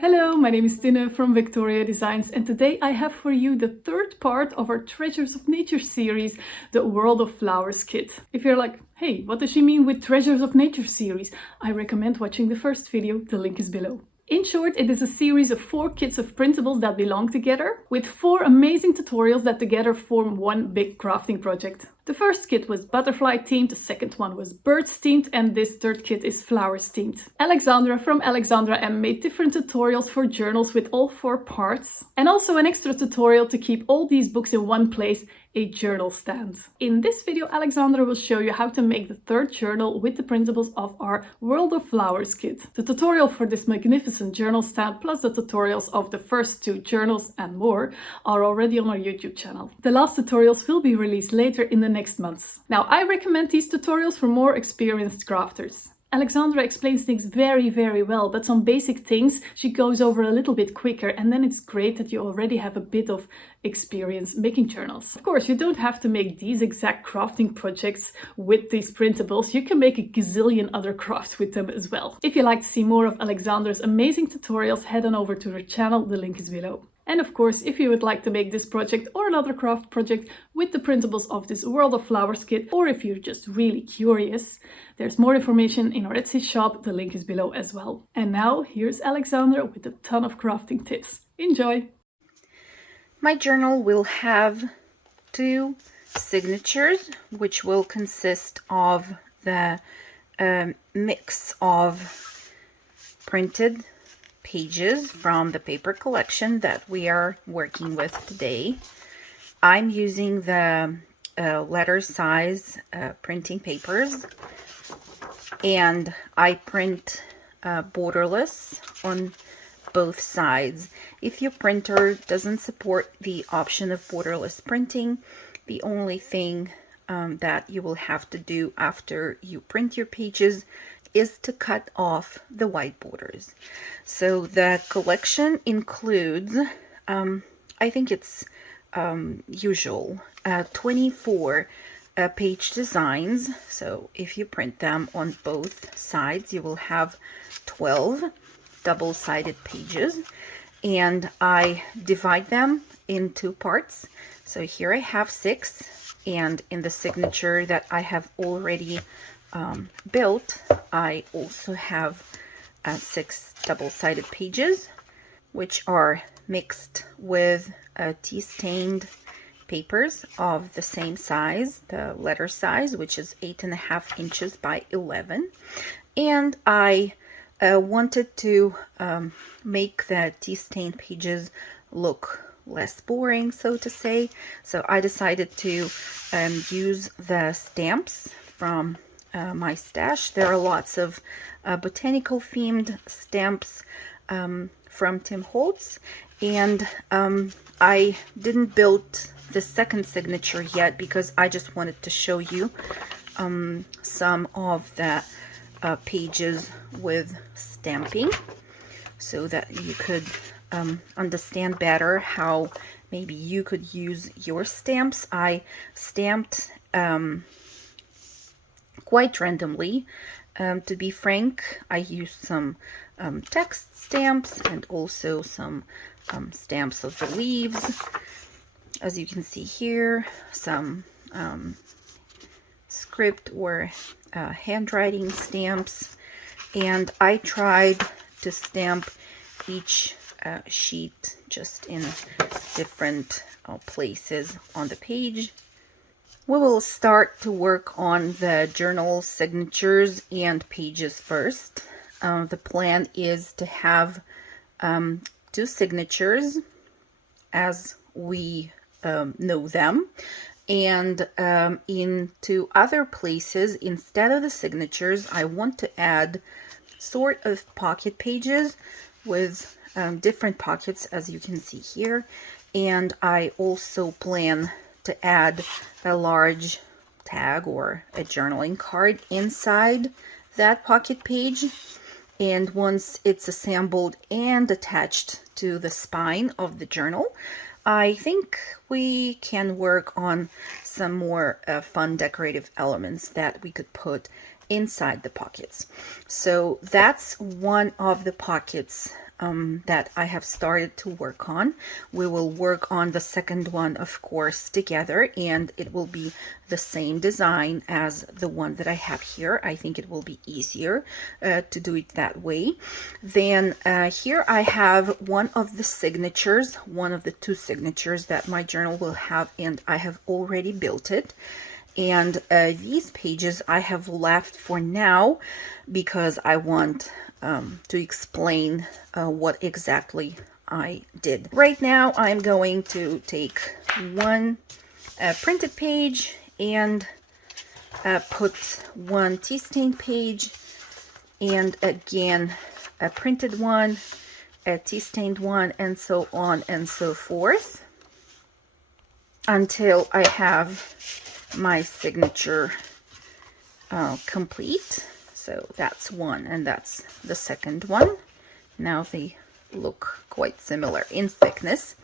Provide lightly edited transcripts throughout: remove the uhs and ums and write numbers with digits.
Hello, my name is Tine from Victoria Designs, and today I have for you the third part of our Treasures of Nature series, the World of Flowers kit. If you're like, hey, what does she mean with Treasures of Nature series? I recommend watching the first video, the link is below. In short, it is a series of 4 kits of printables that belong together, with 4 amazing tutorials that together form one big crafting project. The first kit was butterfly themed, the second one was birds themed, and this third kit is flowers themed. Alexandra from Alexandra M made different tutorials for journals with all 4 parts, and also an extra tutorial to keep all these books in one place, a journal stand. In this video, Alexandra will show you how to make the third journal with the printables of our World of Flowers kit. The tutorial for this magnificent journal stand plus the tutorials of the first 2 journals and more are already on our YouTube channel. The last tutorials will be released later in the next months. Now, I recommend these tutorials for more experienced crafters. Alexandra explains things very well, but some basic things she goes over a little bit quicker, and then it's great that you already have a bit of experience making journals. Of course, you don't have to make these exact crafting projects with these printables. You can make a gazillion other crafts with them as well. If you'd like to see more of Alexandra's amazing tutorials, head on over to her channel, the link is below. And of course, if you would like to make this project or another craft project with the printables of this World of Flowers kit, or if you're just really curious, there's more information in our Etsy shop, the link is below as well. And now, here's Alexandra with a ton of crafting tips. Enjoy! My journal will have 2 signatures, which will consist of the mix of printed pages from the paper collection that we are working with today. I'm using the letter size printing papers, and I print borderless on both sides. If your printer doesn't support the option of borderless printing, the only thing that you will have to do after you print your pages is to cut off the white borders. So the collection includes, I think it's usual, 24 page designs. So if you print them on both sides, you will have 12 double-sided pages, and I divide them in 2 parts. So here I have 6, and in the signature that I have already built, I also have 6 double-sided pages, which are mixed with tea stained papers of the same size, the letter size, which is 8.5 inches by 11. And I wanted to make the tea stained pages look less boring, so to say. So I decided to use the stamps from my stash. There are lots of botanical themed stamps from Tim Holtz, and I didn't build the second signature yet because I just wanted to show you some of the pages with stamping so that you could understand better how maybe you could use your stamps. I stamped quite randomly. To be frank, I used some text stamps and also some stamps of the leaves. As you can see here, some script or handwriting stamps, and I tried to stamp each sheet just in different places on the page. We will start to work on the journal signatures and pages first. The plan is to have 2 signatures as we know them, and in 2 other places, instead of the signatures, I want to add sort of pocket pages with different pockets, as you can see here. And I also plan to add a large tag or a journaling card inside that pocket page. And once it's assembled and attached to the spine of the journal, I think we can work on some more fun decorative elements that we could put inside the pockets. So that's one of the pockets that I have started to work on. We will work on the second one, of course, together, and it will be the same design as the one that I have here. I think it will be easier to do it that way. Then here I have one of the signatures, one of the two signatures that my journal will have, and I have already built it. And these pages I have left for now because I want to explain what exactly I did. Right now I'm going to take one printed page and put one tea stain page, and again a printed one, a tea stained one, and so on and so forth until I have my signature complete. So that's one, and that's the second one. Now they look quite similar in thickness.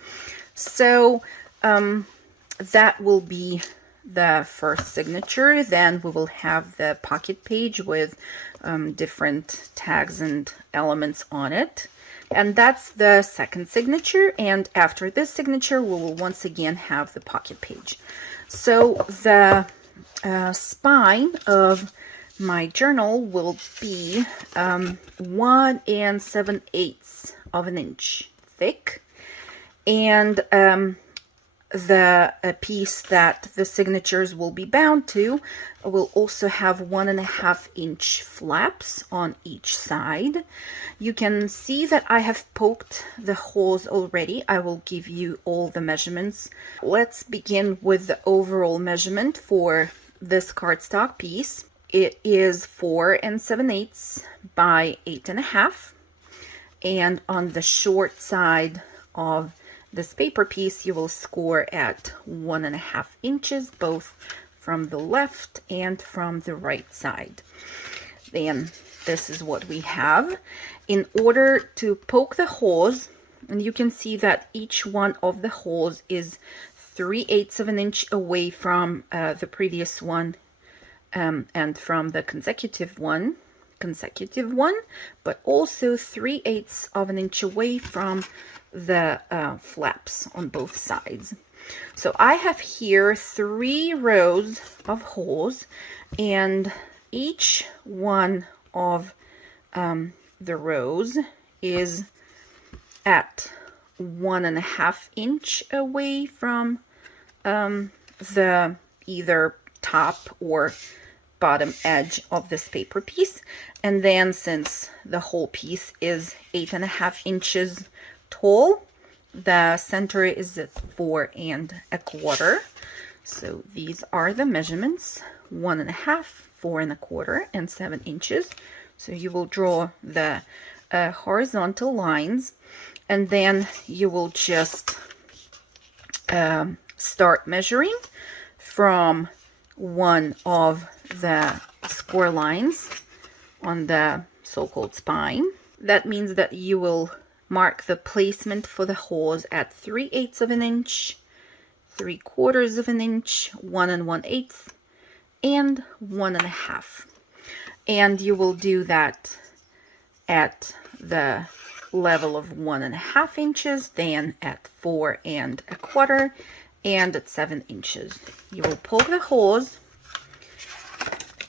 So that will be the first signature. Then we will have the pocket page with different tags and elements on it. And that's the second signature. And after this signature, we will once again have the pocket page. So the spine of my journal will be 1 7/8 of an inch thick, and the piece that the signatures will be bound to will also have 1.5 inch flaps on each side. You can see that I have poked the holes already. I will give you all the measurements. Let's begin with the overall measurement for this cardstock piece. It is 4 7/8 by 8.5, and on the short side of this paper piece you will score at 1.5 inches, both from the left and from the right side. Then this is what we have. In order to poke the holes, and you can see that each one of the holes is 3/8 of an inch away from the previous one, and from the consecutive one, but also 3/8 of an inch away from the flaps on both sides. So I have here 3 rows of holes, and each one of the rows is at 1.5 inch away from the either top or bottom edge of this paper piece. And then since the whole piece is 8.5 inches tall, the center is at 4 1/4. So these are the measurements: 1.5, 4 1/4, and 7 inches. So you will draw the horizontal lines, and then you will just start measuring from one of the score lines on the so-called spine. That means that you will mark the placement for the holes at 3/8 of an inch, 3/4 of an inch, 1 1/8, and 1.5. And you will do that at the level of 1.5 inches, then at 4 1/4, and at 7 inches. You will poke the holes,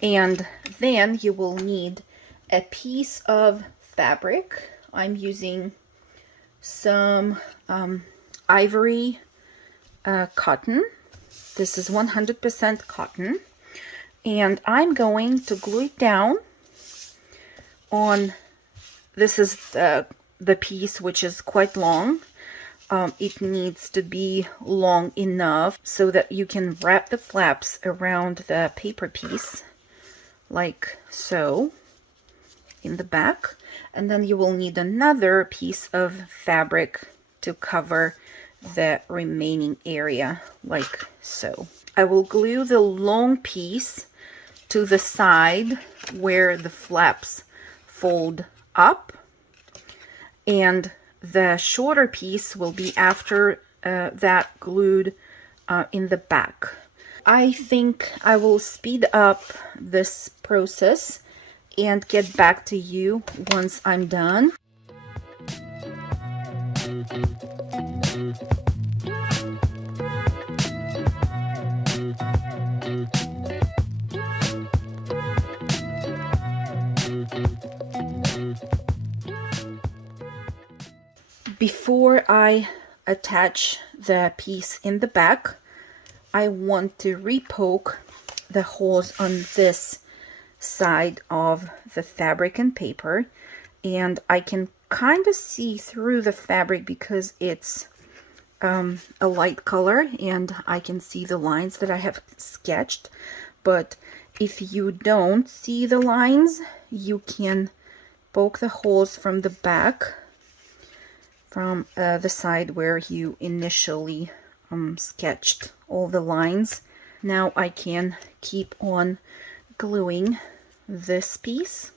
and then you will need a piece of fabric. I'm using some ivory cotton. This is 100% cotton, and I'm going to glue it down on, this is the piece which is quite long. It needs to be long enough so that you can wrap the flaps around the paper piece like so in the back, and then you will need another piece of fabric to cover the remaining area like so. I will glue the long piece to the side where the flaps fold up, and the shorter piece will be after that glued in the back. I think I will speed up this process and get back to you once I'm done. Before I attach the piece in the back, I want to repoke the holes on this side of the fabric and paper, and I can kind of see through the fabric because it's a light color and I can see the lines that I have sketched. But if you don't see the lines, you can poke the holes from the back, from the side where you initially sketched all the lines. Now I can keep on gluing this piece.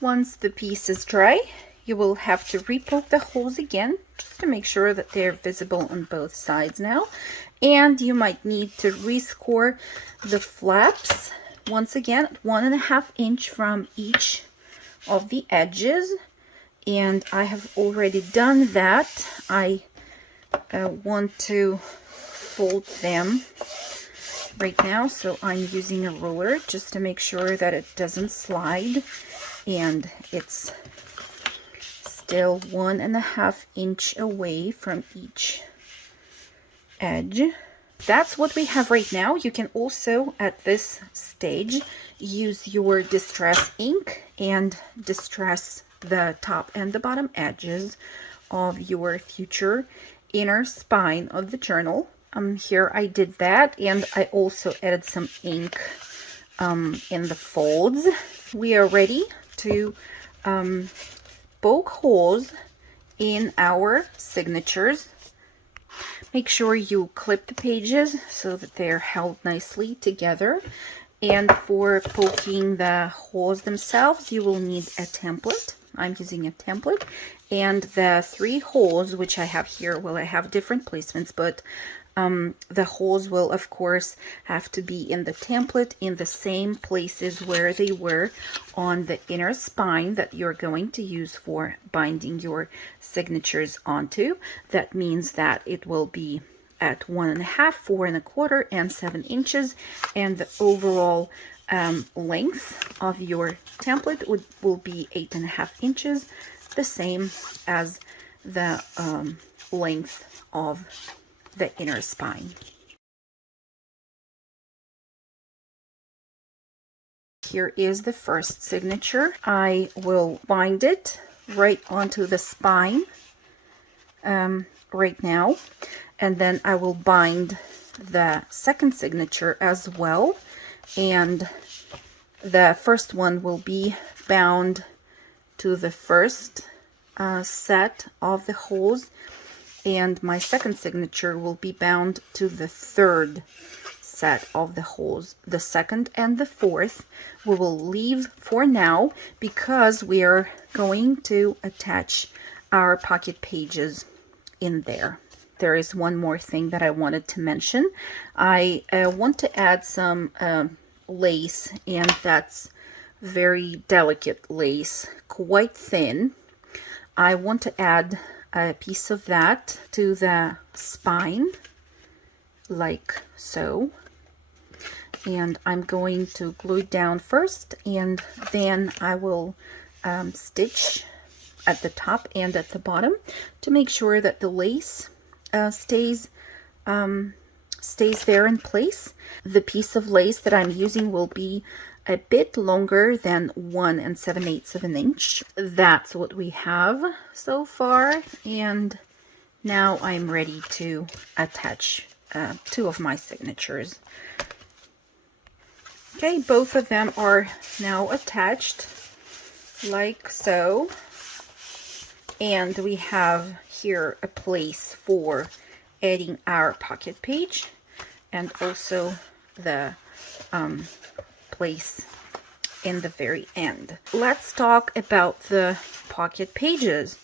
Once the piece is dry, you will have to repoke the holes again just to make sure that they're visible on both sides now. And you might need to rescore the flaps once again at 1.5 inch from each of the edges. And I have already done that. I want to fold them right now, so I'm using a ruler just to make sure that it doesn't slide, and it's still 1.5 inch away from each edge. That's what we have right now. You can also at this stage use your distress ink and distress the top and the bottom edges of your future inner spine of the journal. Here I did that, and I also added some ink in the folds. We are ready to poke holes in our signatures. Make sure you clip the pages so that they're held nicely together. And for poking the holes themselves, you will need a template. I'm using a template. And the 3 holes, which I have here, well, I have different placements, but the holes will, of course, have to be in the template in the same places where they were on the inner spine that you're going to use for binding your signatures onto. That means that it will be at 1.5, 4.25, and 7 inches, and the overall length of your template will be 8.5 inches, the same as the length of the inner spine. Here is the first signature. I will bind it right onto the spine right now, and then I will bind the second signature as well, and the first one will be bound to the first set of the holes, and my second signature will be bound to the third set of the holes. The second and the fourth we will leave for now because we are going to attach our pocket pages in there. There is one more thing that I wanted to mention. I want to add some lace, and that's very delicate lace, quite thin. I want to add a piece of that to the spine, like so. And I'm going to glue it down first, and then I will stitch at the top and at the bottom to make sure that the lace stays there in place. The piece of lace that I'm using will be a bit longer than 1 7/8 of an inch. That's what we have so far, and now I'm ready to attach 2 of my signatures. Okay, both of them are now attached like so, and we have here a place for adding our pocket page and also the place in the very end. Let's talk about the pocket pages,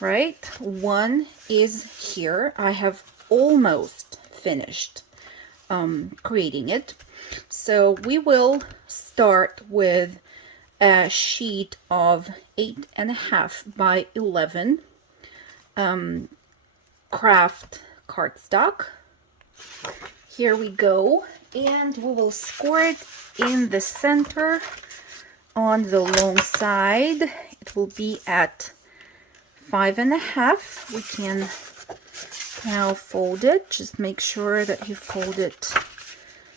right? One is here. I have almost finished creating it. So we will start with a sheet of 8.5 by 11 craft cardstock. Here we go, and we will score it in the center on the long side. It will be at 5.5. We can now fold it. Just make sure that you fold it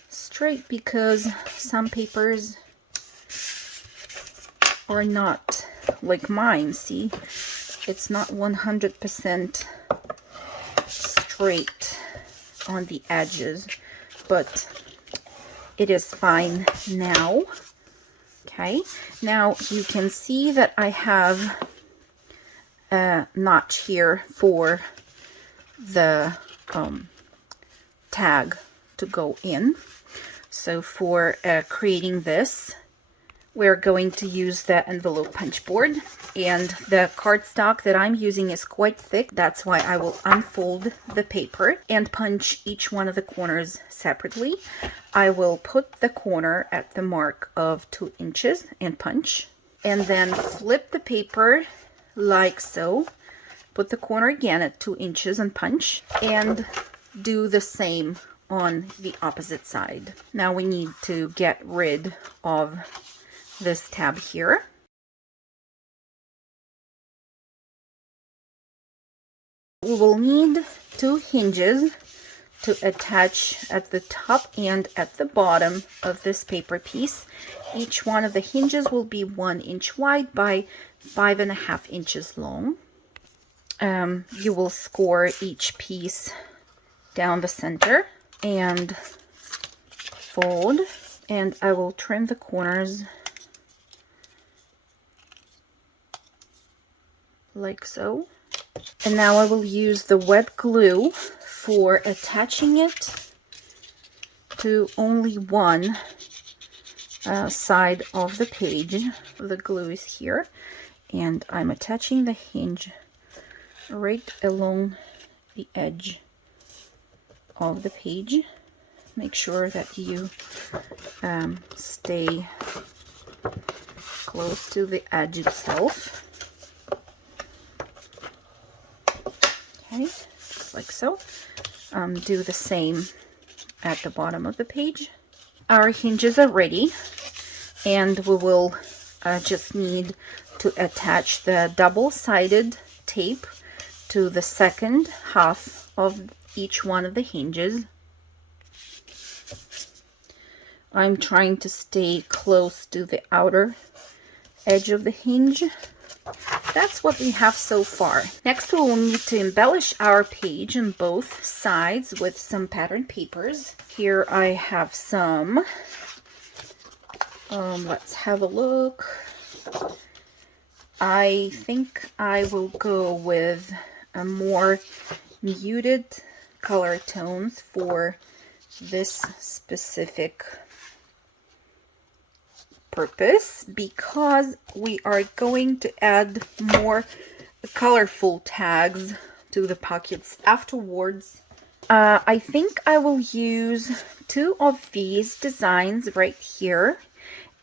straight, because some papers are not like mine. See, it's not 100% straight on the edges, but it is fine now. Okay, now you can see that I have a notch here for the tag to go in. So for creating this, we're going to use the envelope punch board, and the cardstock that I'm using is quite thick. That's why I will unfold the paper and punch each one of the corners separately. I will put the corner at the mark of 2 inches and punch, and then flip the paper like so. Put the corner again at 2 inches and punch, and do the same on the opposite side. Now we need to get rid of this tab here. We will need 2 hinges to attach at the top and at the bottom of this paper piece. Each one of the hinges will be 1 inch wide by 5.5 inches long. You will score each piece down the center and fold, and I will trim the corners like so. And now I will use the wet glue for attaching it to only one side of the page. The glue is here, and I'm attaching the hinge right along the edge of the page. Make sure that you stay close to the edge itself. Okay, just like so. Do the same at the bottom of the page. Our hinges are ready, and we will just need to attach the double-sided tape to the second half of each one of the hinges. I'm trying to stay close to the outer edge of the hinge. That's what we have so far. Next, we will need to embellish our page on both sides with some pattern papers. Here I have some. Let's have a look. I think I will go with a more muted color tones for this specific purpose, because we are going to add more colorful tags to the pockets afterwards. I think I will use 2 of these designs right here,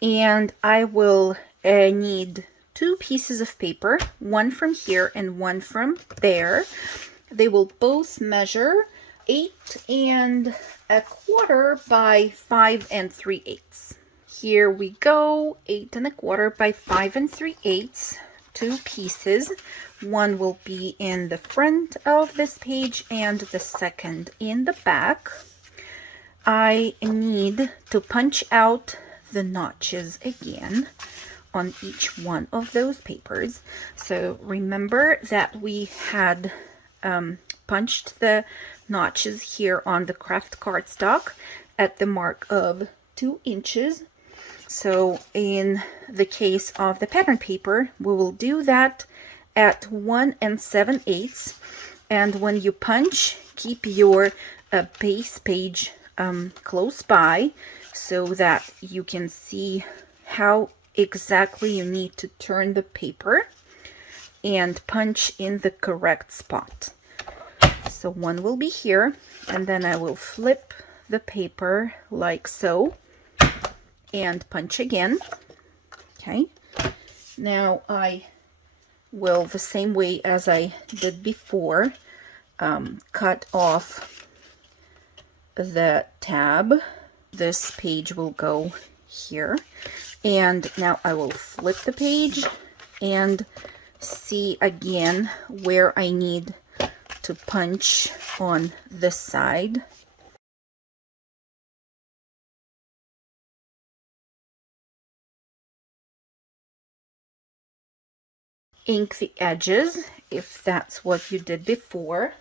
and I will need 2 pieces of paper, one from here and one from there. They will both measure 8.25 by 5 3/8. Here we go, 8.25 by 5 3/8, 2 pieces. One will be in the front of this page and the second in the back. I need to punch out the notches again on each one of those papers. So remember that we had punched the notches here on the craft cardstock at the mark of 2 inches. So in the case of the pattern paper, we will do that at 1 7/8, And when you punch, keep your base page close by so that you can see how exactly you need to turn the paper and punch in the correct spot. So one will be here, and then I will flip the paper like so and punch again. Okay, now I will, the same way as I did before, cut off the tab. This page will go here, and now I will flip the page and see again where I need to punch on this side. Ink the edges if that's what you did before.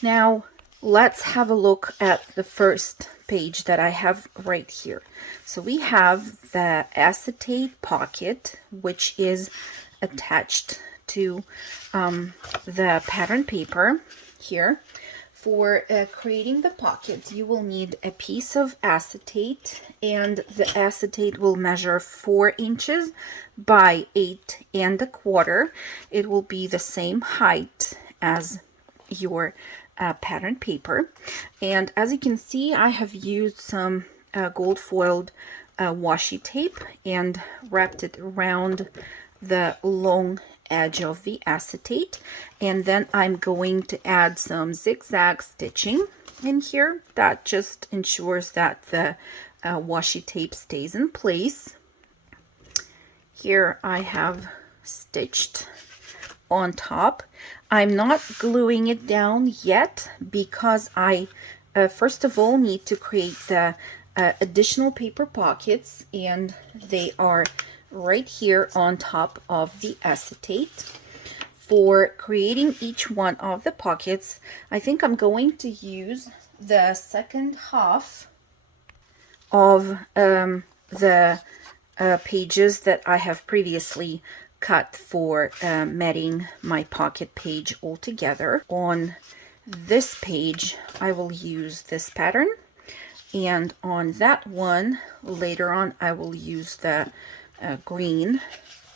Now let's have a look at the first page that I have right here. So we have the acetate pocket, which is attached to the pattern paper here. For creating the pocket, you will need a piece of acetate, and the acetate will measure 4 inches by 8 1/4. It will be the same height as your pattern paper. And as you can see, I have used some gold foiled washi tape and wrapped it around the long edge of the acetate, and then I'm going to add some zigzag stitching in here. That just ensures that the washi tape stays in place. Here I have stitched on top. I'm not gluing it down yet because I first of all need to create the additional paper pockets, and they are right here on top of the acetate. For creating each one of the pockets, I think I'm going to use the second half of the pages that I have previously cut for matting my pocket page all together. On this page, I will use this pattern, and on that one, later on, I will use the green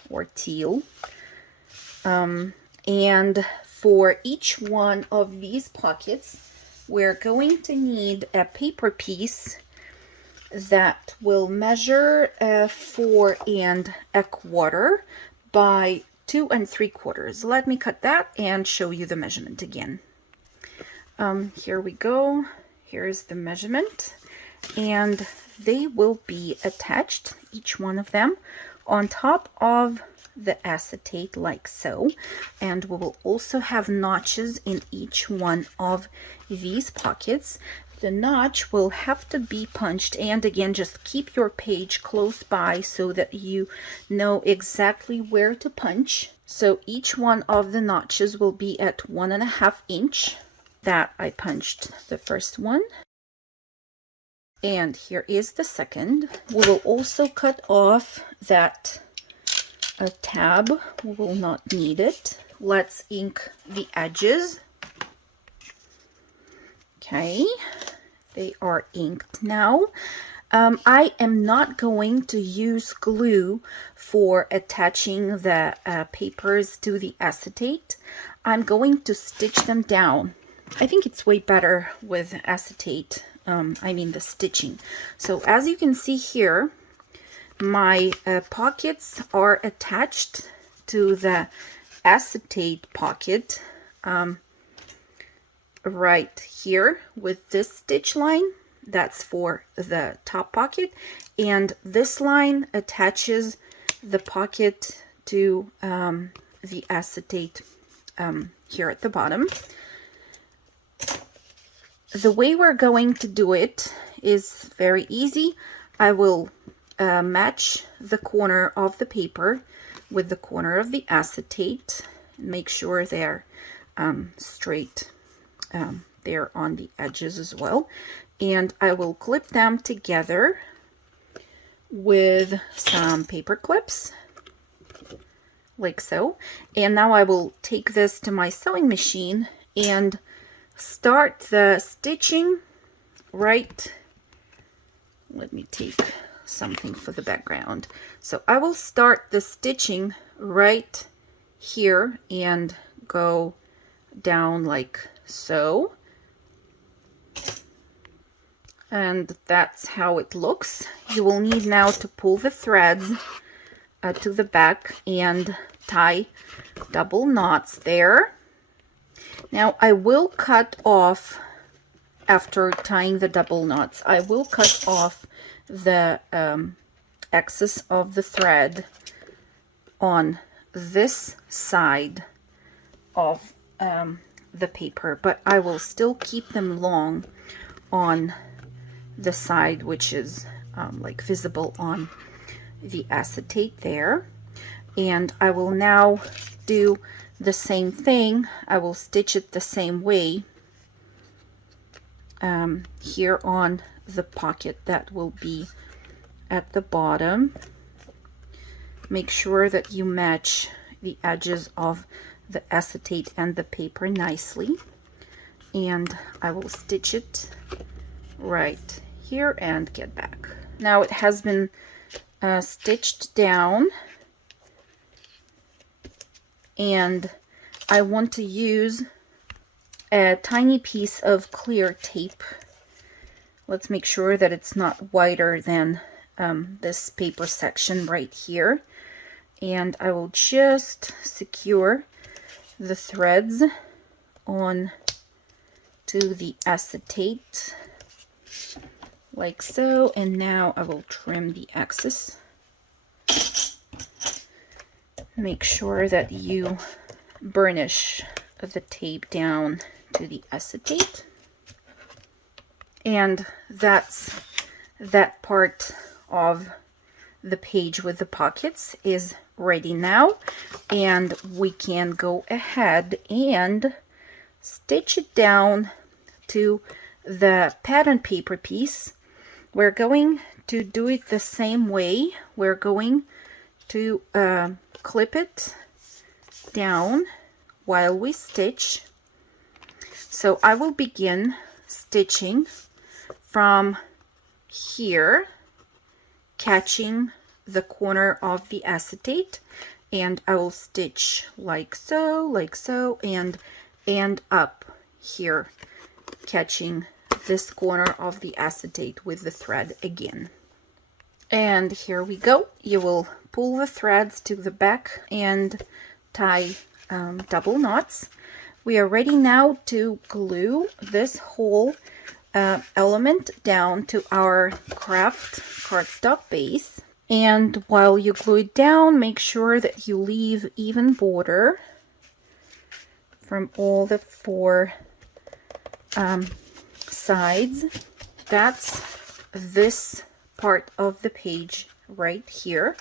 or teal. And for each one of these pockets, we're going to need a paper piece that will measure 4 1/4 by 2 3/4. Let me cut that and show you the measurement again. Here we go. Here's the measurement, and they will be attached, each one of them, on top of the acetate like so. And we will also have notches in each one of these pockets. The notch will have to be punched, and again, just keep your page close by so that you know exactly where to punch. So each one of the notches will be at 1.5 inch. That I punched the first one. And here is the second. We will also cut off that tab. We will not need it. Let's ink the edges. Okay, they are inked now. I am not going to use glue for attaching the papers to the acetate. I'm going to stitch them down. I think it's way better with acetate. I mean the stitching. So as you can see here, my pockets are attached to the acetate pocket right here with this stitch line. That's for the top pocket, and this line attaches the pocket to the acetate here at the bottom. The way we're going to do it is very easy. I will match the corner of the paper with the corner of the acetate. Make sure they're straight there on the edges as well. And I will clip them together with some paper clips like so. And now I will take this to my sewing machine and start the stitching right. Let me take something for the background. So I will start the stitching right here and go down like so. And that's how it looks. You will need now to pull the threads to the back and tie double knots there. Now I will cut off, after tying the double knots, I will cut off the excess of the thread on this side of the paper, but I will still keep them long on the side which is like visible on the acetate there. And I will now do the same thing. I will stitch it the same way here on the pocket that will be at the bottom. Make sure that you match the edges of the acetate and the paper nicely, and I will stitch it right here and get back. Now it has been stitched down, and I want to use a tiny piece of clear tape. Let's make sure that it's not wider than this paper section right here. And I will just secure the threads on to the acetate like so. And now I will trim the excess. Make sure that you burnish the tape down to the acetate. And that's that part of the page with the pockets is ready now, and we can go ahead and stitch it down to the pattern paper piece. We're going to do it the same way. We're going to clip it down while we stitch. So I will begin stitching from here, catching the corner of the acetate, and I will stitch like so, and up here, catching this corner of the acetate with the thread again. And here we go. You will pull the threads to the back and tie double knots. We are ready now to glue this whole element down to our craft cardstock base. And while you glue it down, make sure that you leave even border from all the four sides. That's this part of the page right here.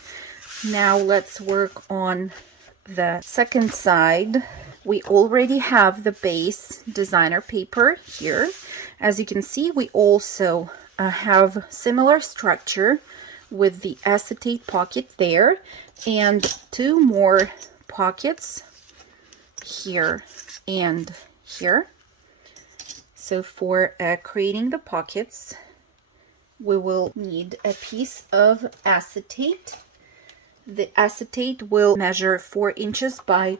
Now let's work on the second side. We already have the base designer paper here. As you can see, we also have similar structure with the acetate pocket there, and two more pockets here and here. So for creating the pockets, we will need a piece of acetate. The acetate will measure 4 inches by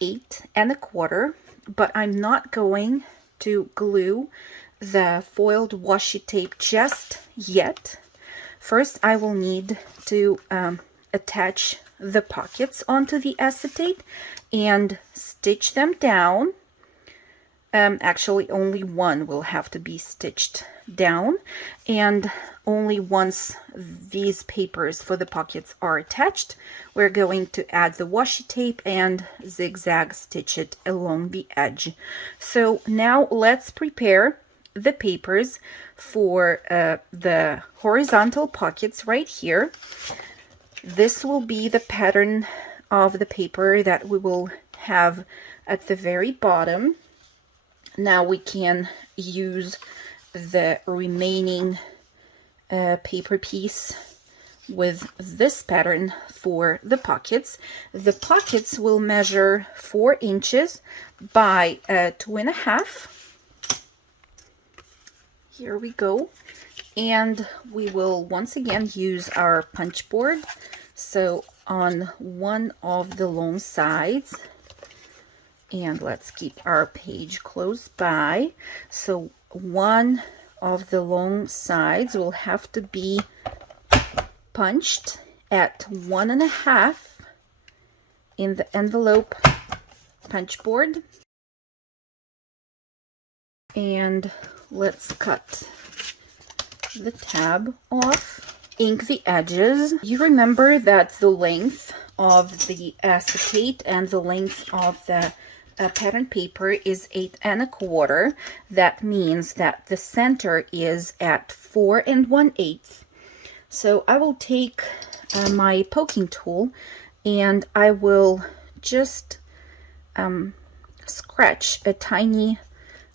8 1/4, but I'm not going to glue the foiled washi tape just yet. First, I will need to attach the pockets onto the acetate and stitch them down. Actually, only one will have to be stitched down, and only once these papers for the pockets are attached, we're going to add the washi tape and zigzag stitch it along the edge. So now let's prepare the papers for the horizontal pockets right here. This will be the pattern of the paper that we will have at the very bottom. Now we can use the remaining paper piece with this pattern for the pockets. The pockets will measure 4 inches by 2.5. Here we go. And we will once again use our punch board. So on one of the long sides, and let's keep our page close by. So one of the long sides will have to be punched at 1.5 in the envelope punch board. And let's cut the tab off. Ink the edges. You remember that the length of the acetate and the length of the pattern paper is 8.25. That means that the center is at 4 1/8. So I will take my poking tool and I will just scratch a tiny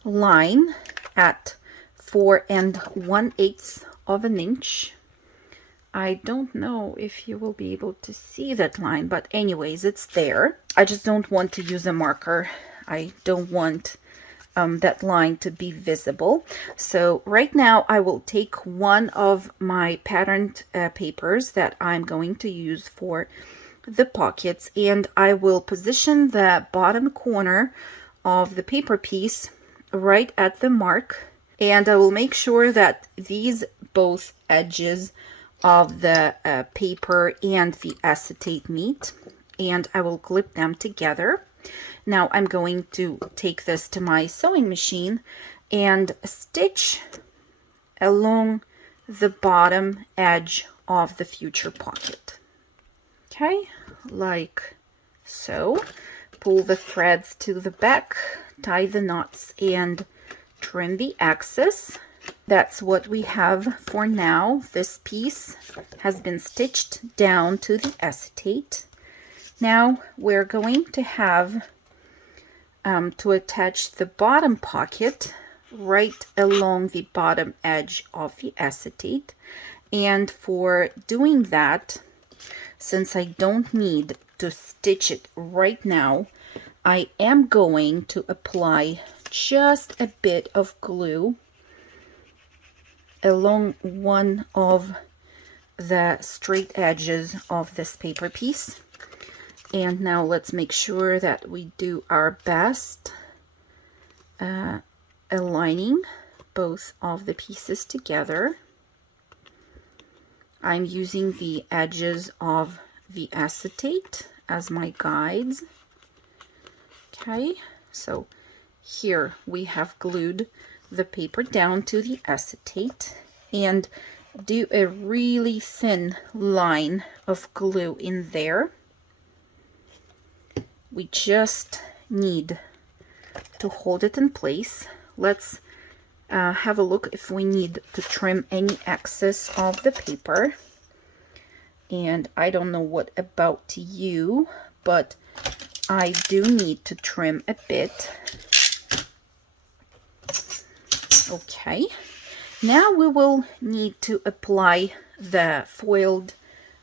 line at 4 1/8 of an inch. I don't know if you will be able to see that line, but anyways, it's there. I just don't want to use a marker. I don't want that line to be visible. So right now I will take one of my patterned papers that I'm going to use for the pockets, and I will position the bottom corner of the paper piece right at the mark, and I will make sure that these both edges of the paper and the acetate meet, and I will clip them together. Now I'm going to take this to my sewing machine and stitch along the bottom edge of the future pocket. Okay, like so. Pull the threads to the back, tie the knots, and trim the excess. That's what we have for now. This piece has been stitched down to the acetate. Now we're going to have to attach the bottom pocket right along the bottom edge of the acetate. And for doing that, since I don't need to stitch it right now, I am going to apply just a bit of glue along one of the straight edges of this paper piece. And now let's make sure that we do our best aligning both of the pieces together. I'm using the edges of the acetate as my guides. Okay, so here we have glued the paper down to the acetate, and do a really thin line of glue in there. We just need to hold it in place. Let's have a look if we need to trim any excess of the paper. And I don't know what about you, but I do need to trim a bit. Okay, now we will need to apply the foiled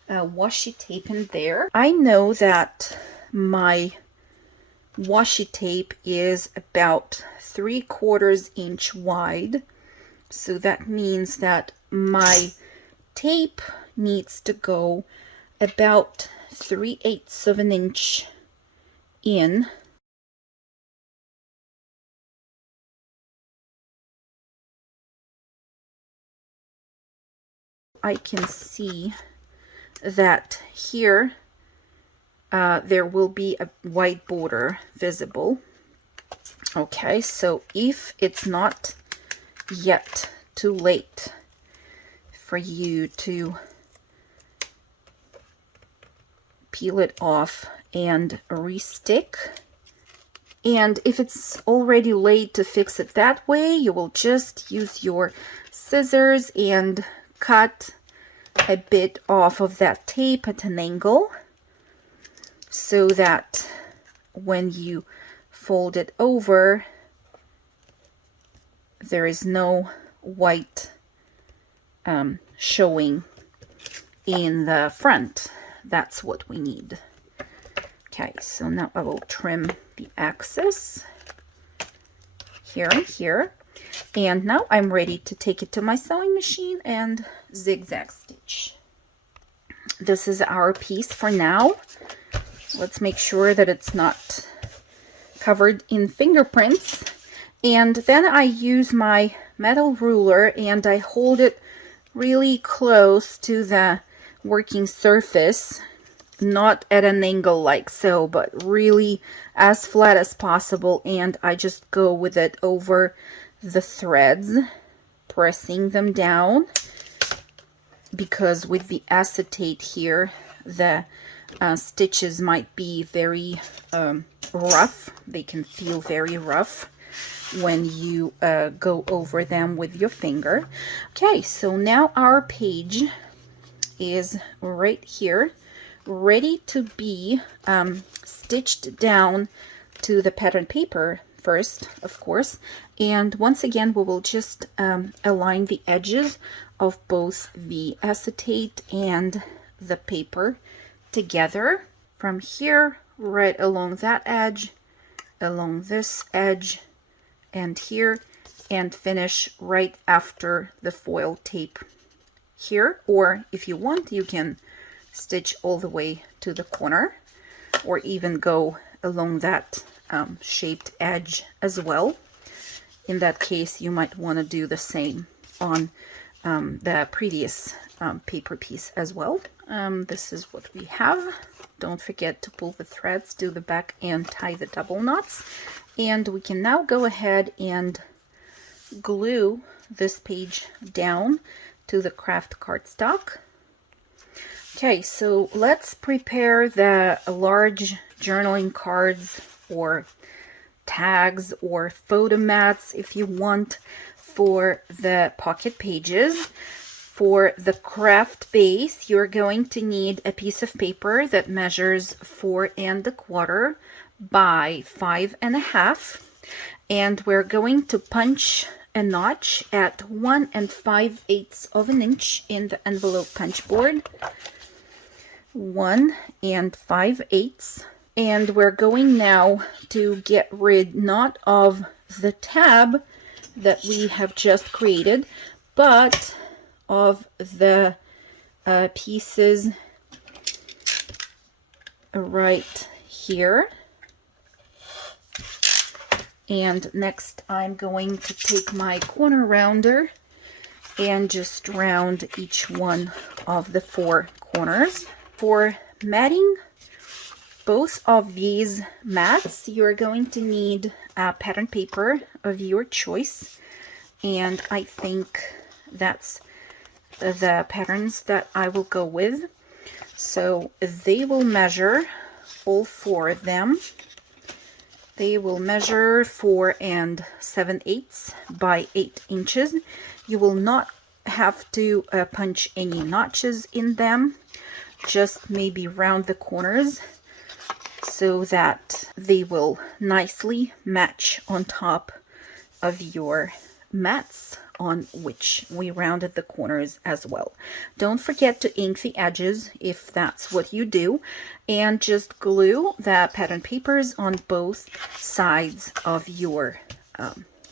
washi tape in there. I know that my washi tape is about 3/4 inch wide, so that means that my tape needs to go about 3/8 of an inch in. I can see that here there will be a white border visible. Okay, so if it's not yet too late for you to peel it off and restick, and if it's already late to fix it that way, you will just use your scissors and cut a bit off of that tape at an angle, so that when you fold it over, there is no white showing in the front. That's what we need. Okay, so now I will trim the excess here and here. And now I'm ready to take it to my sewing machine and zigzag stitch. This is our piece for now. Let's make sure that it's not covered in fingerprints. And then I use my metal ruler and I hold it really close to the working surface, not at an angle like so, but really as flat as possible. And I just go with it over the threads, pressing them down, because with the acetate here, the stitches might be very rough. They can feel very rough when you go over them with your finger. Okay, so now our page is right here, ready to be stitched down to the pattern paper first, of course. And once again, we will just align the edges of both the acetate and the paper together from here, right along that edge, along this edge, and here, and finish right after the foil tape here. Or if you want, you can stitch all the way to the corner, or even go along that shaped edge as well. In that case, you might want to do the same on the previous paper piece as well. This is what we have. Don't forget to pull the threads to the back and tie the double knots. And we can now go ahead and glue this page down to the craft cardstock. Okay, so let's prepare the large journaling cards or tags or photo mats if you want for the pocket pages. For the craft base, you're going to need a piece of paper that measures 4 1/4 by 5 1/2, and we're going to punch a notch at 1 5/8 of an inch in the envelope punch board. 1 5/8. And we're going now to get rid not of the tab that we have just created, but of the pieces right here. And next I'm going to take my corner rounder and just round each one of the 4 corners. For matting both of these mats, you're going to need pattern paper of your choice, and I think that's the patterns that I will go with. So they will measure, all 4 of them, they will measure 4 7/8 by 8 inches. You will not have to punch any notches in them, just maybe round the corners so that they will nicely match on top of your mats on which we rounded the corners as well. Don't forget to ink the edges if that's what you do, and just glue the pattern papers on both sides of your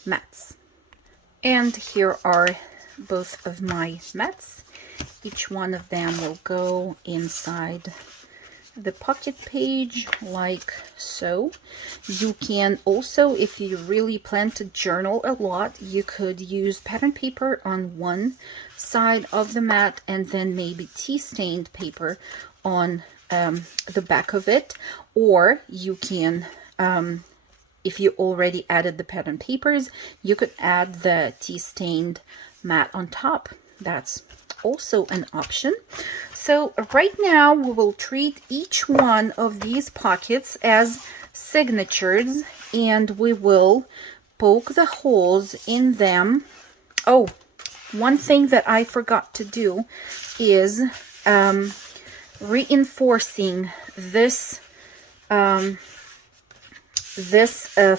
mats. And here are both of my mats. Each one of them will go inside the pocket page like so. You can also, if you really plan to journal a lot, you could use pattern paper on one side of the mat and then maybe tea-stained paper on the back of it. Or you can, if you already added the pattern papers, you could add the tea-stained mat on top. That's also an option. So right now we will treat each one of these pockets as signatures, and we will poke the holes in them. Oh, one thing that I forgot to do is reinforcing this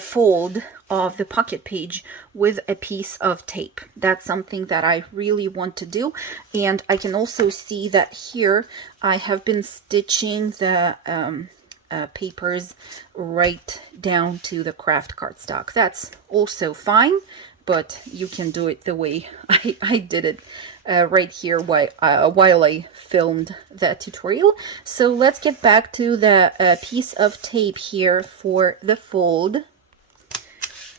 fold of the pocket page with a piece of tape. That's something that I really want to do. And I can also see that here I have been stitching the papers right down to the craft cardstock. That's also fine, but you can do it the way I did it right here while I filmed that tutorial. So let's get back to the piece of tape here for the fold.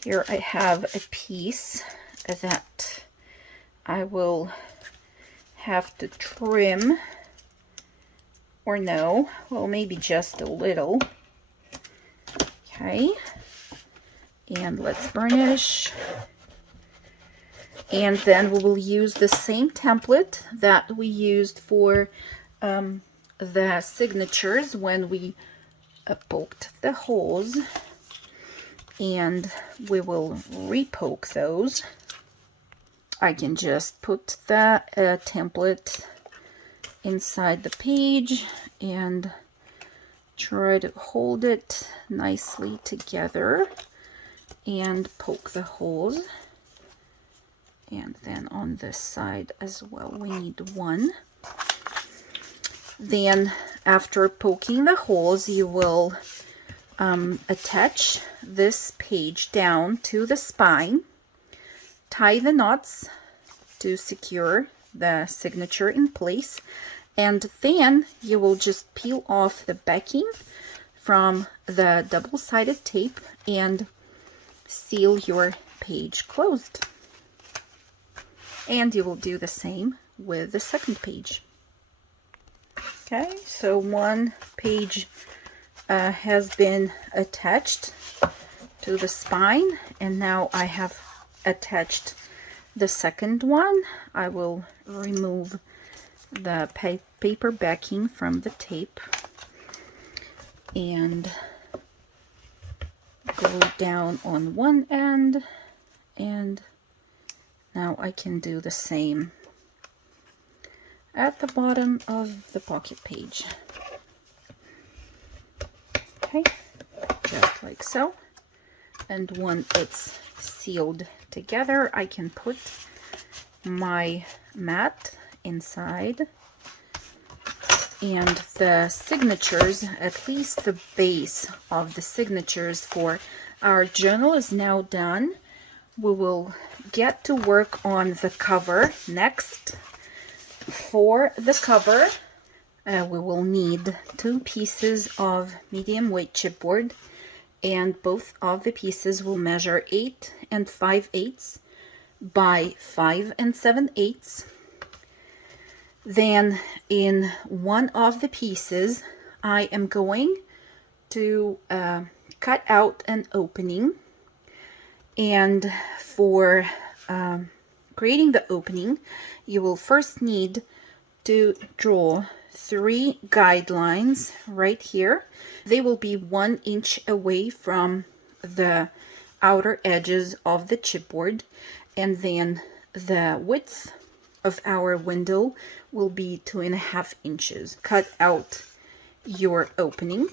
Here I have a piece that I will have to trim, or no, well, maybe just a little. Okay, and let's burnish. And then we will use the same template that we used for the signatures when we poked the holes, and we will repoke those. I can just put the template inside the page and try to hold it nicely together and poke the holes. And then on this side as well, we need one. Then after poking the holes, you will attach this page down to the spine, tie the knots to secure the signature in place, and then you will just peel off the backing from the double-sided tape and seal your page closed. And you will do the same with the second page. Okay, so one page has been attached to the spine, and now I have attached the second one. I will remove the paper backing from the tape and glue down on one end, and now I can do the same at the bottom of the pocket page. Okay, just like so. And when it's sealed together, I can put my mat inside, and the signatures, at least the base of the signatures for our journal is now done. We will get to work on the cover next. For the cover, we will need 2 pieces of medium weight chipboard, and both of the pieces will measure 8 5/8 by 5 7/8. Then in one of the pieces, I am going to cut out an opening, and for creating the opening, you will first need to draw 3 guidelines right here. They will be 1 inch away from the outer edges of the chipboard, and then the width of our window will be 2.5 inches. Cut out your opening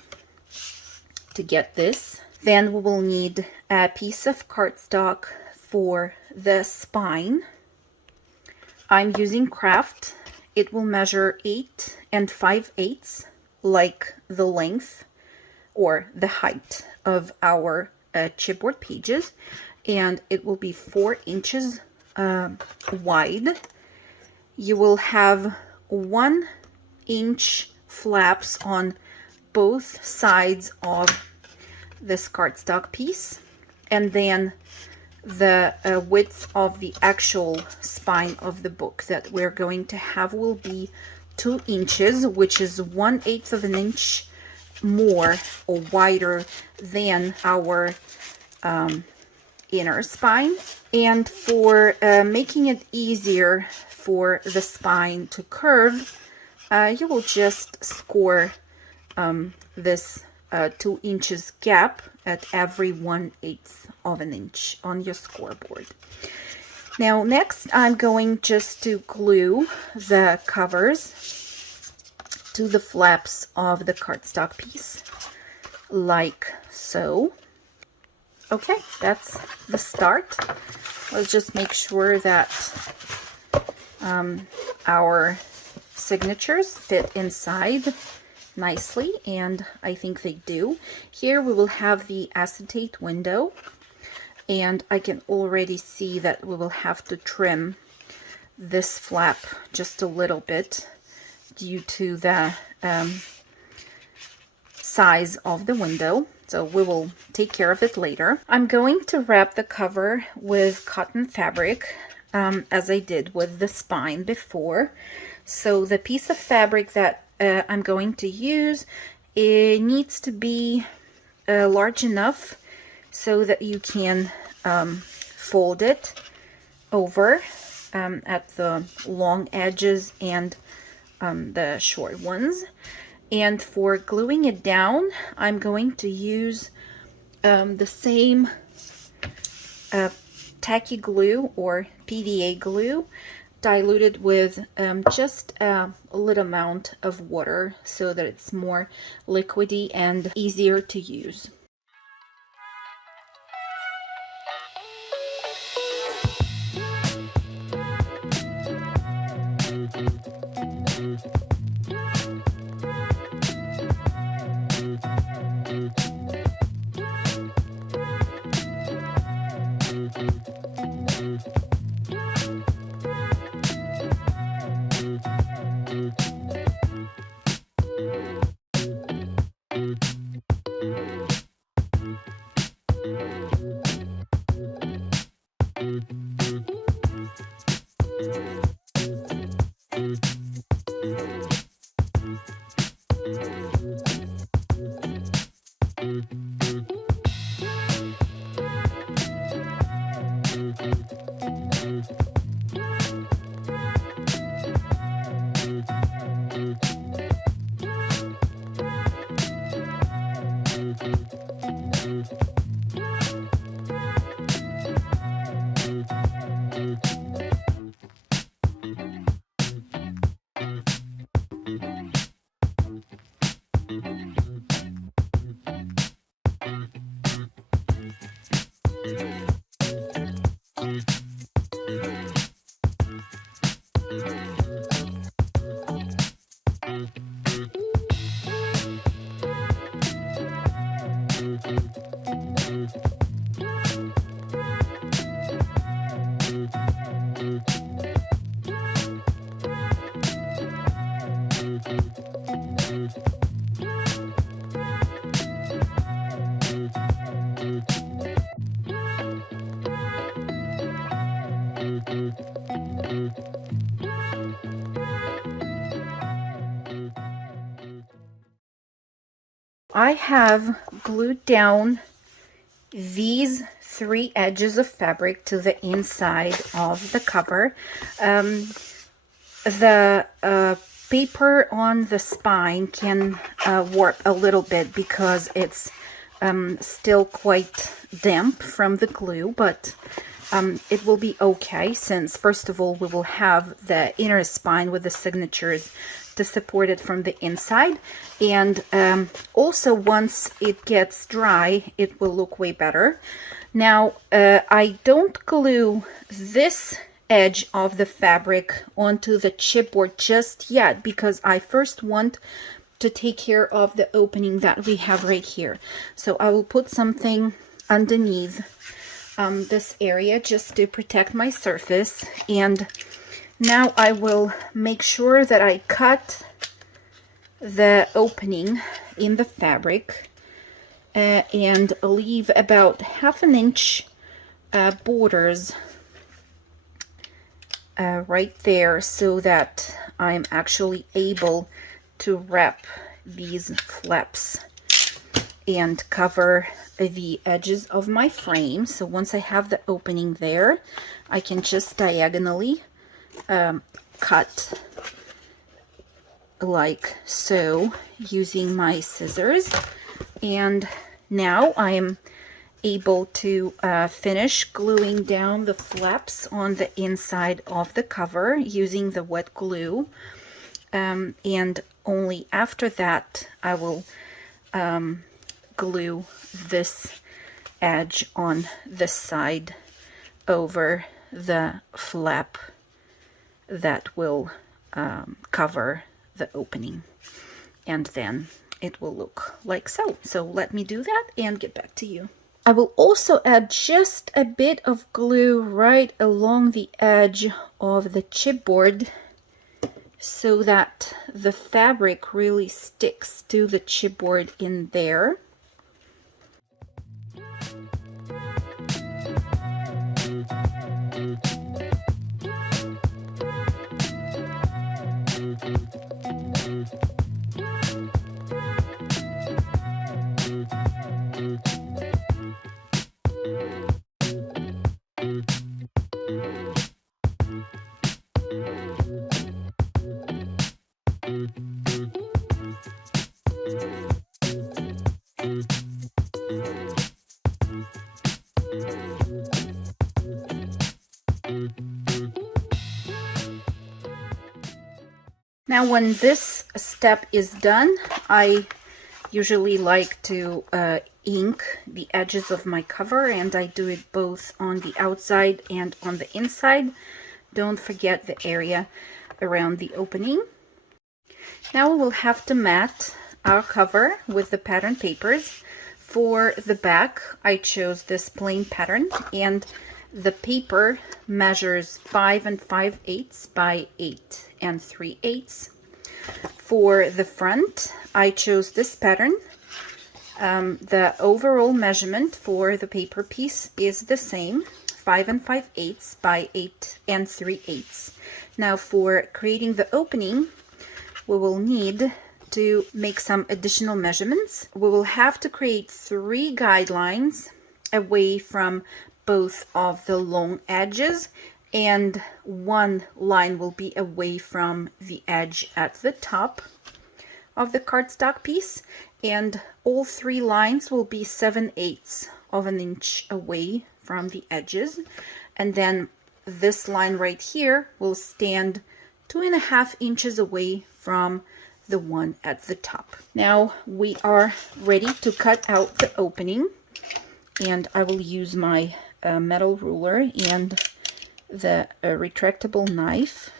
to get this. Then we will need a piece of cardstock for the spine. I'm using craft. It will measure 8 5/8, like the length or the height of our chipboard pages, and it will be 4 inches wide. You will have 1 inch flaps on both sides of this cardstock piece, and then the width of the actual spine of the book that we're going to have will be 2 inches, which is 1/8 of an inch more or wider than our inner spine. And for making it easier for the spine to curve, you will just score this 2 inches gap at every 1/8 of an inch on your scoreboard. Now next, I'm going just to glue the covers to the flaps of the cardstock piece, like so. Okay, that's the start. Let's just make sure that our signatures fit inside nicely, and I think they do. Here we will have the acetate window, and I can already see that we will have to trim this flap just a little bit due to the size of the window. So we will take care of it later. I'm going to wrap the cover with cotton fabric, as I did with the spine before. So the piece of fabric that I'm going to use, it needs to be large enough so that you can fold it over at the long edges and the short ones. And for gluing it down, I'm going to use the same tacky glue or PVA glue, diluted with just a little amount of water so that it's more liquidy and easier to use. I have glued down these 3 edges of fabric to the inside of the cover. The paper on the spine can warp a little bit because it's still quite damp from the glue, but it will be okay, since first of all we will have the inner spine with the signatures to support it from the inside, and also once it gets dry it will look way better. Now I don't glue this edge of the fabric onto the chipboard just yet because I first want to take care of the opening that we have right here. So I will put something underneath this area just to protect my surface, and now I will make sure that I cut the opening in the fabric and leave about 1/2 inch borders right there, so that I'm actually able to wrap these flaps and cover the edges of my frame. So once I have the opening there, I can just diagonally cut like so using my scissors, and now I am able to finish gluing down the flaps on the inside of the cover using the wet glue, and only after that I will glue this edge on this side over the flap that will cover the opening, and then it will look like so. So let me do that and get back to you. I will also add just a bit of glue right along the edge of the chipboard so that the fabric really sticks to the chipboard in there. Now when this step is done, I usually like to ink the edges of my cover, and I do it both on the outside and on the inside. Don't forget the area around the opening. Now we will have to mat our cover with the pattern papers. For the back, I chose this plain pattern, and the paper measures 5 5/8 by 8 3/8. For the front, I chose this pattern. The overall measurement for the paper piece is the same, 5 5/8 by 8 3/8. Now for creating the opening, we will need to make some additional measurements. We will have to create 3 guidelines away from both of the long edges, and 1 line will be away from the edge at the top of the cardstock piece, and all 3 lines will be 7/8 of an inch away from the edges. And then this line right here will stand 2.5 inches away from the one at the top. Now we are ready to cut out the opening, and I will use my metal ruler and the retractable knife.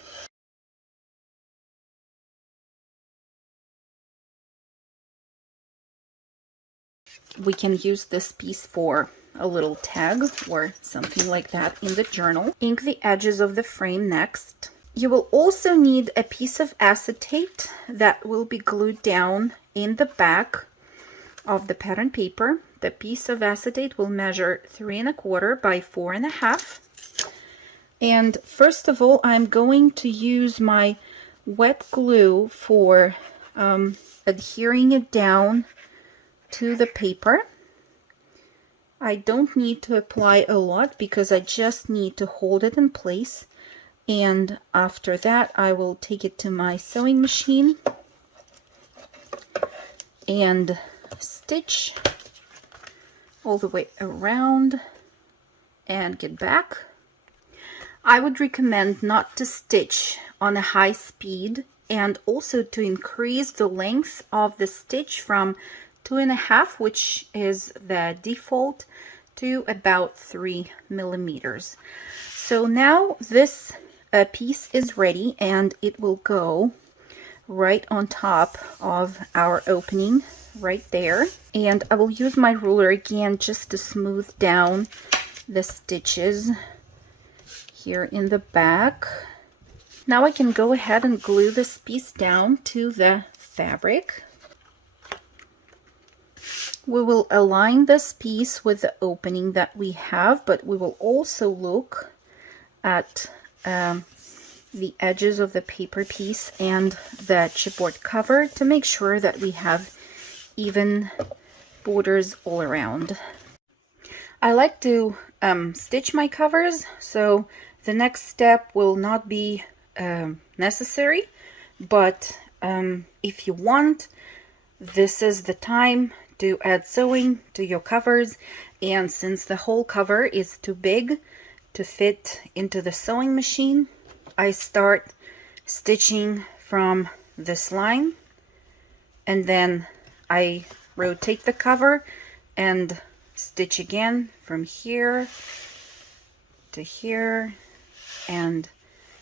We can use this piece for a little tag or something like that in the journal. Ink the edges of the frame next. You will also need a piece of acetate that will be glued down in the back of the pattern paper. The piece of acetate will measure 3 1/4 by 4 1/2. And first of all, I'm going to use my wet glue for adhering it down to the paper. I don't need to apply a lot because I just need to hold it in place. And after that, I will take it to my sewing machine and stitch all the way around and get back. I would recommend not to stitch on a high speed, and also to increase the length of the stitch from 2 1/2, which is the default, to about 3 millimeters. So now this piece is ready, and it will go right on top of our opening right there. And I will use my ruler again just to smooth down the stitches here in the back. Now I can go ahead and glue this piece down to the fabric. We will align this piece with the opening that we have, but we will also look at the edges of the paper piece and the chipboard cover to make sure that we have even borders all around. I like to stitch my covers, so the next step will not be necessary, but if you want, this is the time to add sewing to your covers. And since the whole cover is too big to fit into the sewing machine, I start stitching from this line, and then I rotate the cover and stitch again from here to here and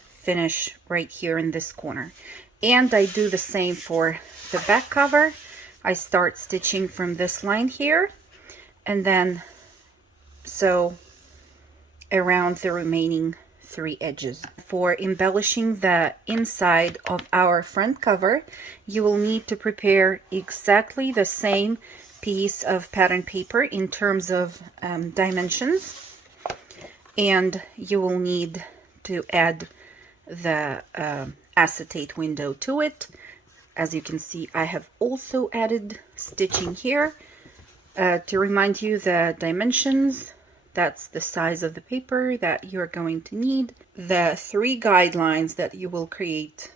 finish right here in this corner. And I do the same for the back cover. I start stitching from this line here and then sew around the remaining 3 edges. For embellishing the inside of our front cover, you will need to prepare exactly the same piece of pattern paper in terms of dimensions, and you will need to add the acetate window to it. As you can see, I have also added stitching here to remind you the dimensions. That's the size of the paper that you're going to need. The 3 guidelines that you will create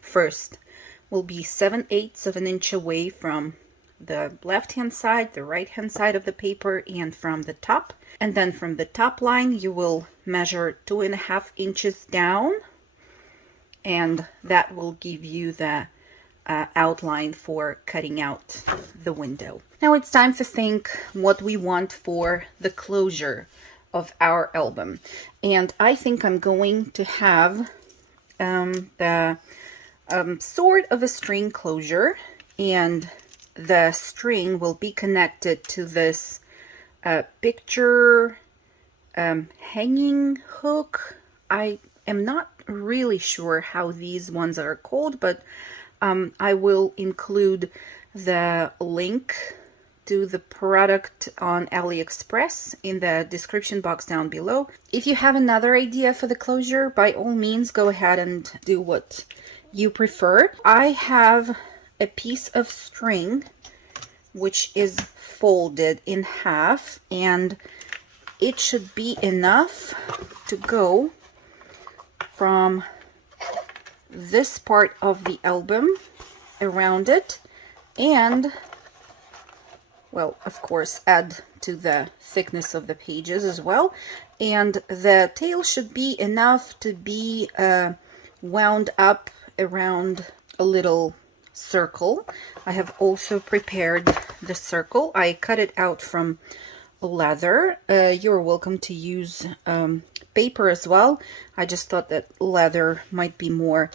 first will be 7/8 of an inch away from the left hand side, the right hand side of the paper, and from the top. And then from the top line you will measure 2.5 inches down, and that will give you the outline for cutting out the window. Now it's time to think what we want for the closure of our album, and I think I'm going to have the sort of a string closure, and the string will be connected to this picture hanging hook. I am not really sure how these ones are called, but I will include the link to the product on AliExpress in the description box down below. If you have another idea for the closure, by all means go ahead and do what you prefer. I have a piece of string which is folded in half, and it should be enough to go from this part of the album around it, and well, of course, add to the thickness of the pages as well. And the tail should be enough to be wound up around a little circle. I have also prepared the circle. I cut it out from leather. You're welcome to use paper as well. I just thought that leather might be more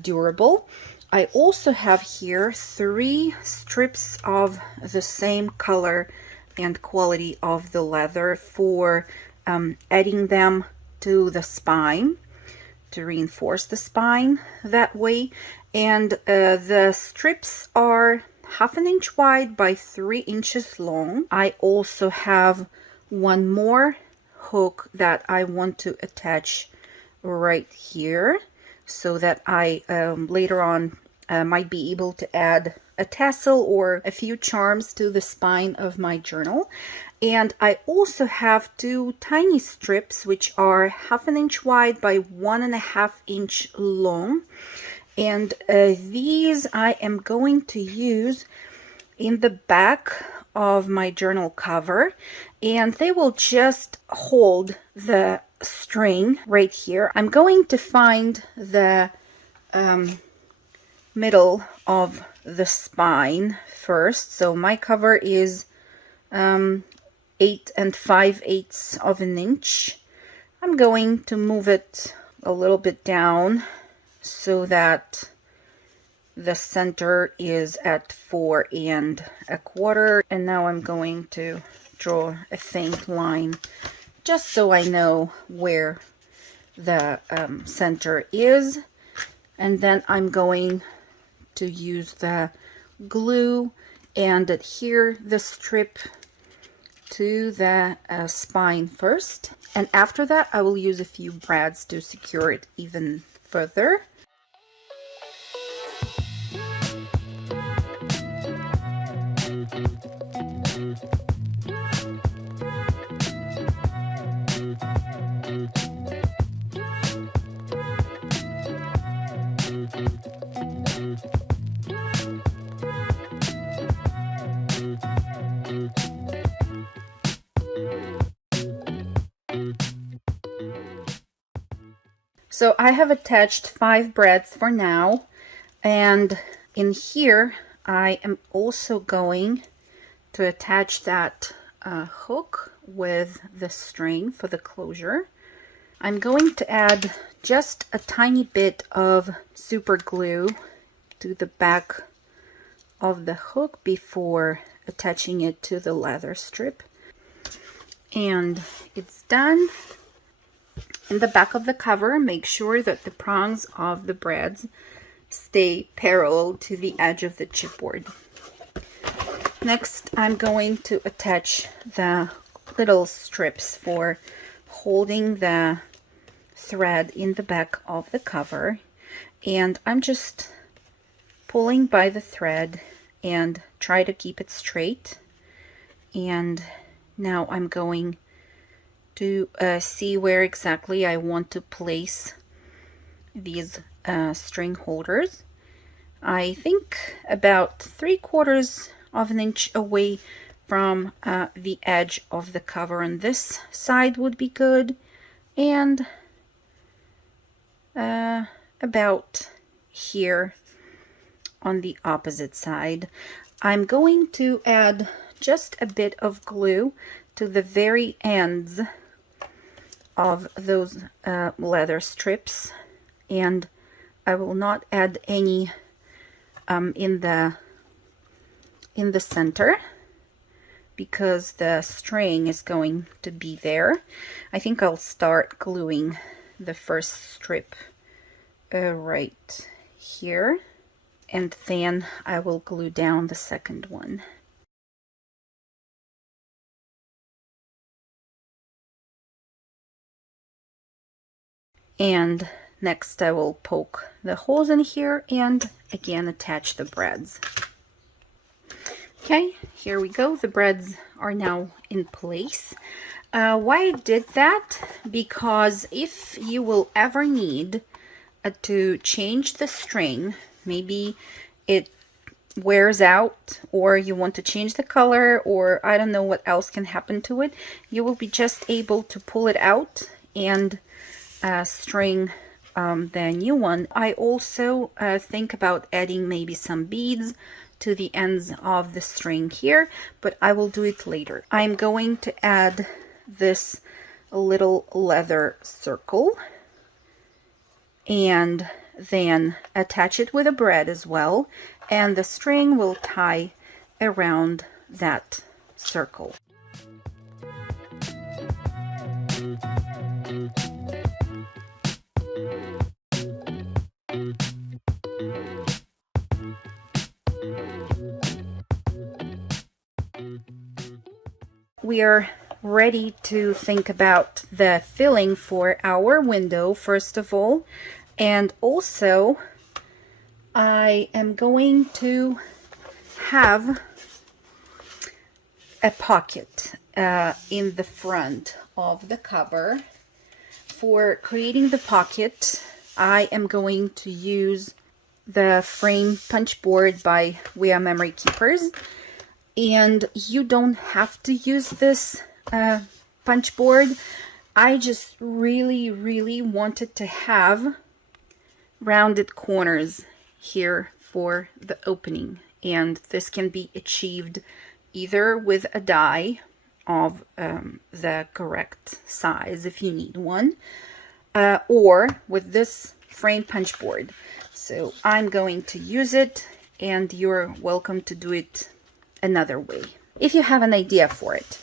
durable. I also have here 3 strips of the same color and quality of the leather for adding them to the spine, to reinforce the spine that way. And the strips are 1/2 inch wide by 3 inches long. I also have one more hook that I want to attach right here, so that I later on might be able to add a tassel or a few charms to the spine of my journal. And I also have 2 tiny strips which are 1/2 inch wide by 1.5 inch long, and these I am going to use in the back of my journal cover, and they will just hold the string right here. I'm going to find the middle of the spine first. So my cover is 8 5/8 of an inch. I'm going to move it a little bit down so that the center is at 4 1/4. And now I'm going to draw a faint line just so I know where the center is. And then I'm going to use the glue and adhere the strip to the spine first, and after that I will use a few brads to secure it even further. So I have attached 5 brads for now, and in here I am also going to attach that hook with the string for the closure. I'm going to add just a tiny bit of super glue to the back of the hook before attaching it to the leather strip. And it's done. In the back of the cover, make sure that the prongs of the brads stay parallel to the edge of the chipboard. Next, I'm going to attach the little strips for holding the thread in the back of the cover, and I'm just pulling by the thread and try to keep it straight. And now I'm going to see where exactly I want to place these string holders. I think about 3/4 of an inch away from the edge of the cover on this side would be good, and about here on the opposite side. I'm going to add just a bit of glue to the very ends of those leather strips, and I will not add any in the center because the string is going to be there. I think I'll start gluing the first strip right here, and then I will glue down the second one. And next I will poke the holes in here and again attach the brads. Okay, here we go. The brads are now in place. Why I did that? Because if you will ever need to change the string, maybe it wears out, or you want to change the color, or I don't know what else can happen to it, you will be just able to pull it out and string the new one. I also think about adding maybe some beads to the ends of the string here, but I will do it later. I'm going to add this little leather circle and then attach it with a brad as well, and the string will tie around that circle. We are ready to think about the filling for our window first of all, and also I am going to have a pocket in the front of the cover. For creating the pocket, I am going to use the frame punch board by We Are Memory Keepers. And you don't have to use this punch board. I just really wanted to have rounded corners here for the opening, and this can be achieved either with a die of the correct size if you need one, or with this frame punch board. So I'm going to use it, and you're welcome to do it another way if you have an idea for it.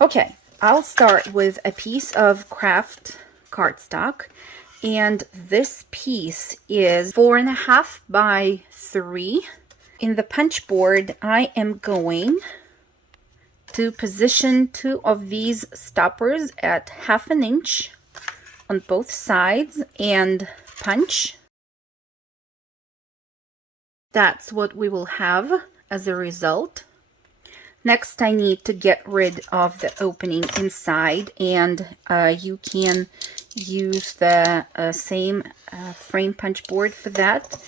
Okay, I'll start with a piece of craft cardstock, and this piece is 4.5 by 3. In the punch board, I am going to position 2 of these stoppers at 1/2 inch on both sides and punch. That's what we will have as a result. Next, I need to get rid of the opening inside, and you can use the same frame punch board for that,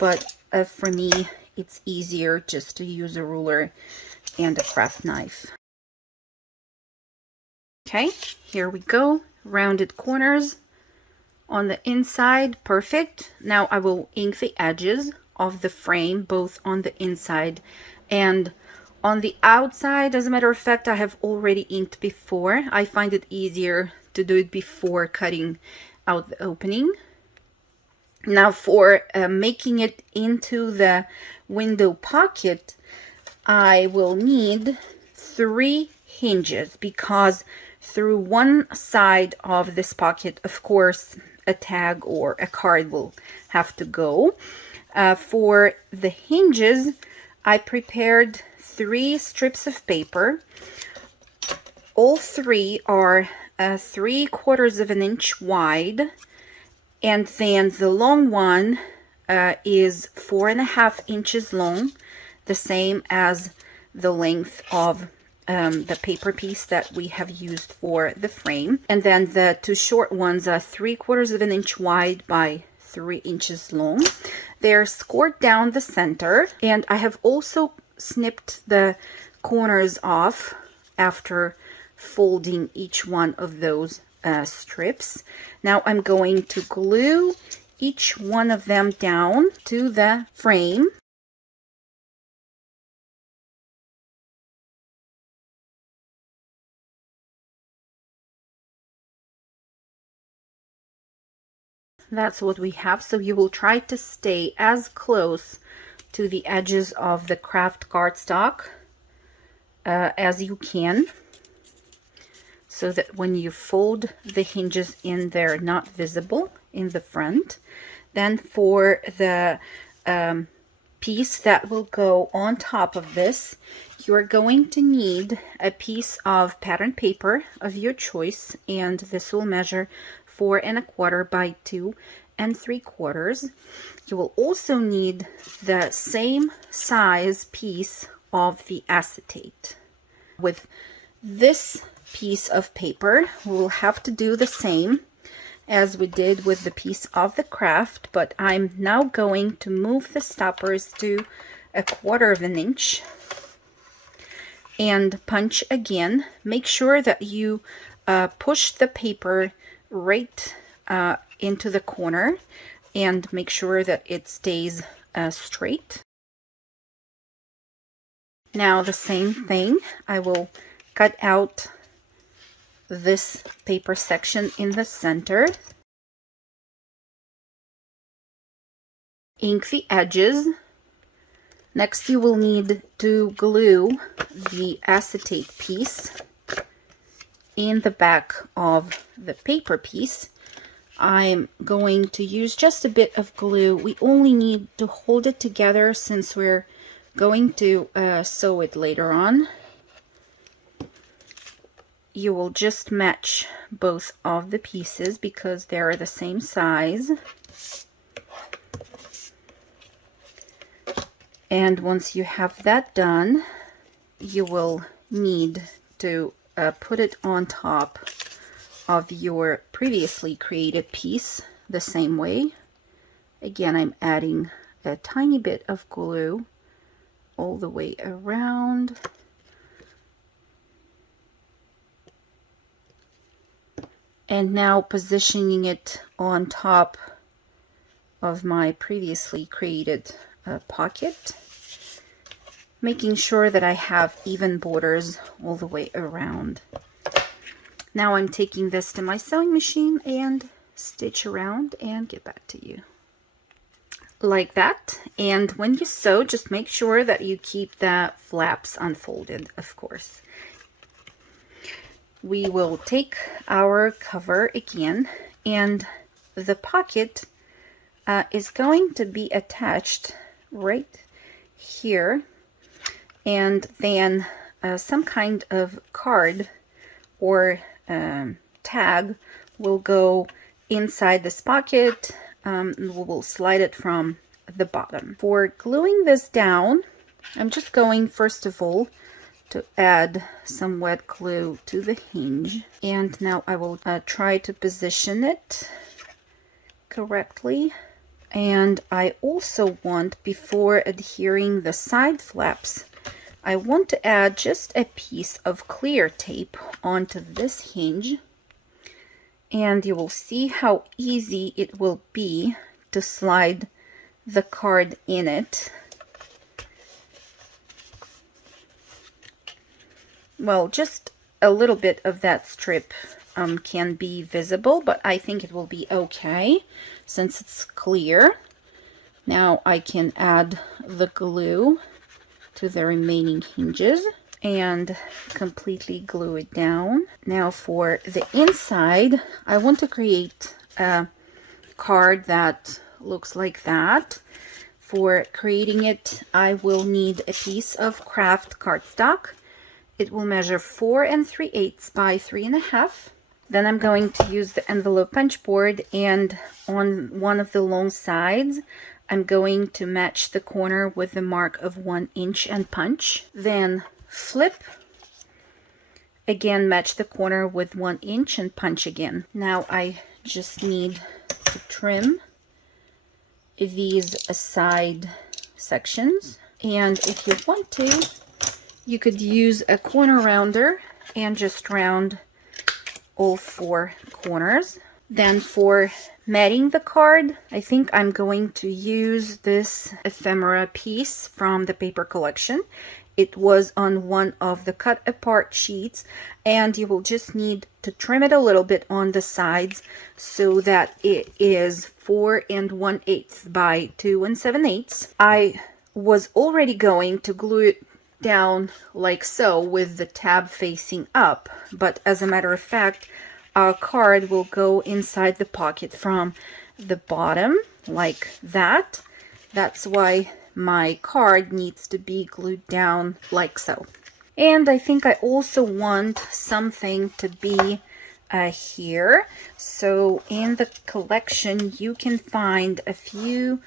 but for me it's easier just to use a ruler and a craft knife. Okay, here we go. Rounded corners on the inside, perfect. Now I will ink the edges of the frame both on the inside and On the outside, as a matter of fact, I have already inked before. I find it easier to do it before cutting out the opening. Now for making it into the window pocket, I will need 3 hinges, because through one side of this pocket, of course, a tag or a card will have to go. For the hinges, I prepared 3 strips of paper. All 3 are 3/4 of an inch wide, and then the long one is 4.5 inches long, the same as the length of the paper piece that we have used for the frame. And then the 2 short ones are 3/4 of an inch wide by 3 inches long. They're scored down the center, and I have also snipped the corners off after folding each one of those strips. Now I'm going to glue each one of them down to the frame. That's what we have. So you will try to stay as close to the edges of the craft cardstock as you can, so that when you fold the hinges in, they're not visible in the front. Then for the piece that will go on top of this, you're going to need a piece of pattern paper of your choice, and this will measure 4 1/4 by 2 3/4. You will also need the same size piece of the acetate. With this piece of paper, we'll have to do the same as we did with the piece of the craft, but I'm now going to move the stoppers to 1/4 of an inch and punch again. Make sure that you push the paper right into the corner, and make sure that it stays straight. Now the same thing, I will cut out this paper section in the center, ink the edges. Next you will need to glue the acetate piece in the back of the paper piece. I'm going to use just a bit of glue. We only need to hold it together since we're going to sew it later on. You will just match both of the pieces because they're the same size. And once you have that done, you will need to put it on top of your previously created piece the same way. Again, I'm adding a tiny bit of glue all the way around. And now positioning it on top of my previously created pocket, making sure that I have even borders all the way around. Now I'm taking this to my sewing machine and stitch around and get back to you. Like that. And when you sew, just make sure that you keep the flaps unfolded, of course. We will take our cover again, and the pocket is going to be attached right here, and then some kind of card or tag will go inside this pocket. We will slide it from the bottom. For gluing this down, I'm just going first of all to add some wet glue to the hinge, and now I will try to position it correctly. And I also want, before adhering the side flaps, I want to add just a piece of clear tape onto this hinge, and you will see how easy it will be to slide the card in it. well, just a little bit of that strip can be visible, but I think it will be okay since it's clear. Now I can add the glue to the remaining hinges and completely glue it down. Now for the inside, I want to create a card that looks like that. For creating it, I will need a piece of craft cardstock. It will measure 4 3/8 by 3.5. Then I'm going to use the envelope punch board, and on one of the long sides, I'm going to match the corner with the mark of 1 inch and punch. Then flip, again match the corner with 1 inch and punch again. Now I just need to trim these side sections, and if you want to, you could use a corner rounder and just round all 4 corners. Then for matting the card, I think I'm going to use this ephemera piece from the paper collection. It was on one of the cut apart sheets, and you will just need to trim it a little bit on the sides so that it is 4 1/8 by 2 7/8. I was already going to glue it down like so with the tab facing up, but as a matter of fact, our card will go inside the pocket from the bottom like that. That's why my card needs to be glued down like so. And I think I also want something to be here. So in the collection you can find a few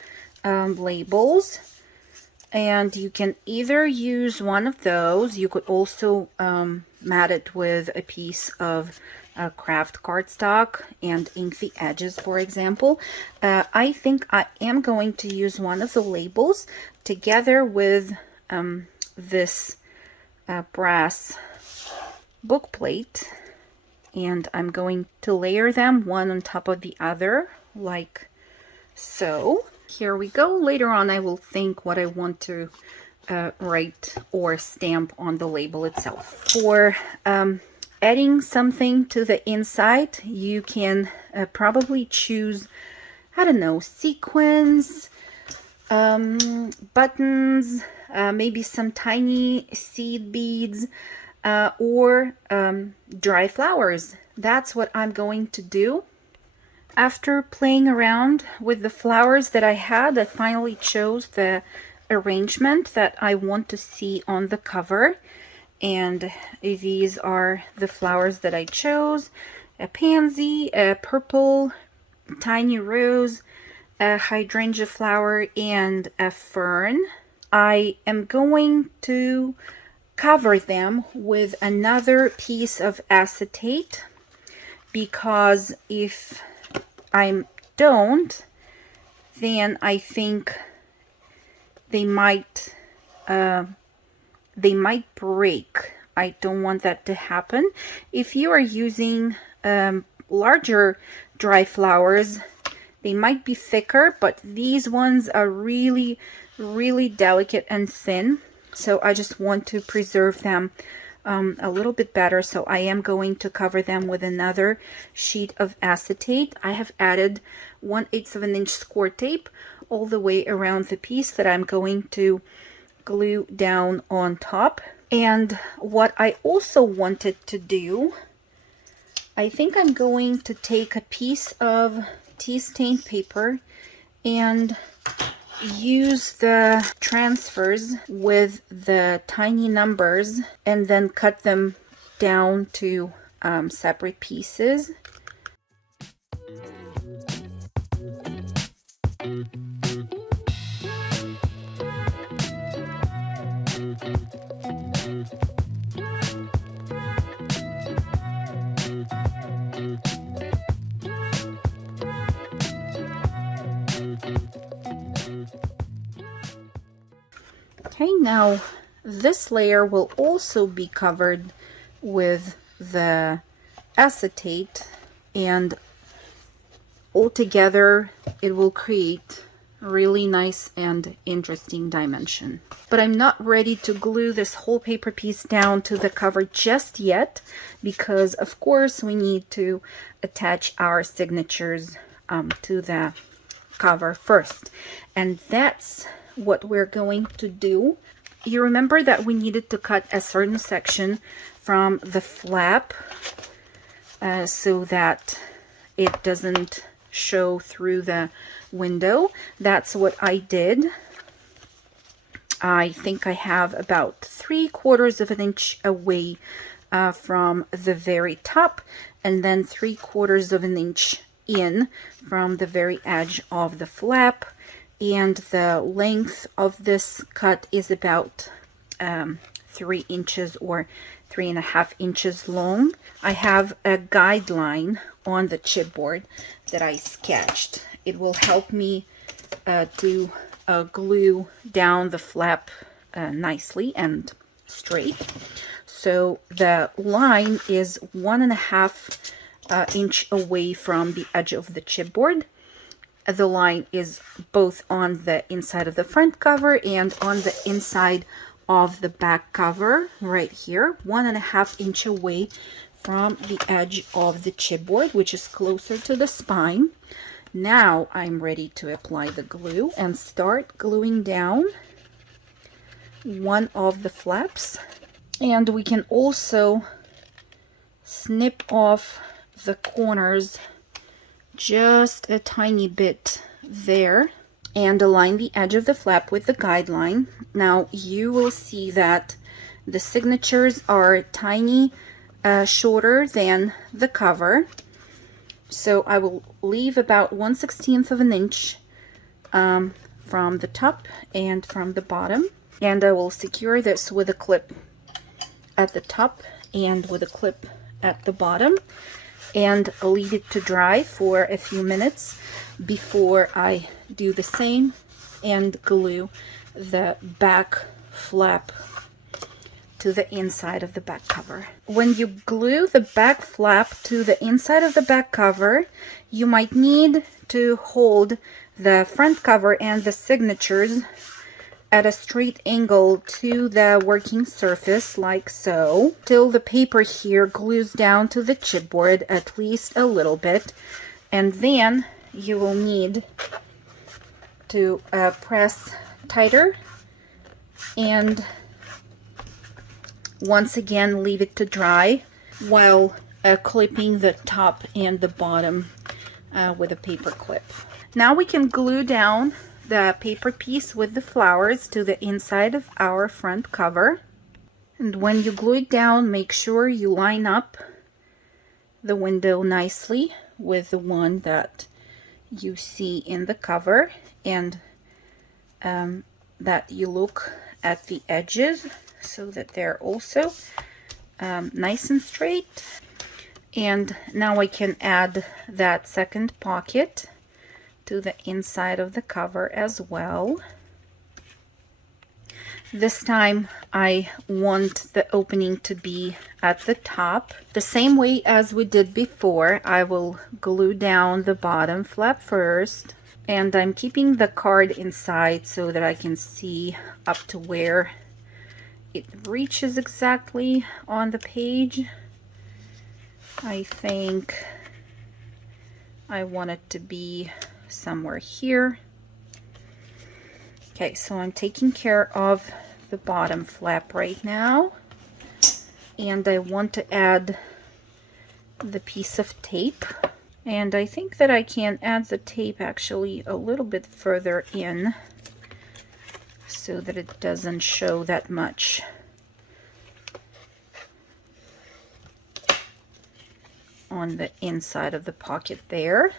labels, and you can either use one of those. You could also mat it with a piece of craft cardstock and ink the edges, for example. I think I am going to use one of the labels together with this brass book plate, and I'm going to layer them one on top of the other like so. Here we go. Later on I will think what I want to write or stamp on the label itself. For adding something to the inside, you can probably choose, I don't know, sequins, buttons, maybe some tiny seed beads, or dry flowers. That's what I'm going to do. After playing around with the flowers that I had, I finally chose the arrangement that I want to see on the cover. And these are the flowers that I chose: a pansy, a purple tiny rose, a hydrangea flower, and a fern. I am going to cover them with another piece of acetate, because if I don't, then I think they might break. I don't want that to happen. If you are using larger dry flowers, they might be thicker, but these ones are really, really delicate and thin. So I just want to preserve them a little bit better. So I am going to cover them with another sheet of acetate. I have added 1/8 of an inch score tape all the way around the piece that I'm going to glue down on top. And what I also wanted to do, I think I'm going to take a piece of tea stained paper and use the transfers with the tiny numbers and then cut them down to separate pieces. Okay, now this layer will also be covered with the acetate, and altogether it will create really nice and interesting dimension. But I'm not ready to glue this whole paper piece down to the cover just yet, because of course we need to attach our signatures to the cover first. And that's what we're going to do. You remember that we needed to cut a certain section from the flap so that it doesn't show through the window. That's what I did. I think I have about 3/4 of an inch away from the very top, and then 3/4 of an inch in from the very edge of the flap. And the length of this cut is about 3 inches or 3.5 inches long. I have a guideline on the chipboard that I sketched. It will help me to glue down the flap nicely and straight. So the line is 1.5 inch away from the edge of the chipboard. The line is both on the inside of the front cover and on the inside of the back cover right here, 1.5 inch away from the edge of the chipboard, which is closer to the spine. Now I'm ready to apply the glue and start gluing down one of the flaps. And we can also snip off the corners just a tiny bit there and align the edge of the flap with the guideline. Now you will see that the signatures are tiny shorter than the cover, so I will leave about 1/16 of an inch from the top and from the bottom, and I will secure this with a clip at the top and with a clip at the bottom, and leave it to dry for a few minutes before I do the same and glue the back flap to the inside of the back cover. When you glue the back flap to the inside of the back cover, you might need to hold the front cover and the signatures at a straight angle to the working surface, like so, till the paper here glues down to the chipboard at least a little bit, and then you will need to press tighter and once again leave it to dry while clipping the top and the bottom with a paper clip. Now we can glue down the paper piece with the flowers to the inside of our front cover. And when you glue it down, make sure you line up the window nicely with the one that you see in the cover, and that you look at the edges so that they're also nice and straight. And now I can add that second pocket to the inside of the cover as well. This time I want the opening to be at the top. The same way as we did before, I will glue down the bottom flap first, and I'm keeping the card inside so that I can see up to where it reaches exactly on the page. I think I want it to be somewhere here. Okay, so I'm taking care of the bottom flap right now, and I want to add the piece of tape, and I think that I can add the tape actually a little bit further in so that it doesn't show that much. On the inside of the pocket there.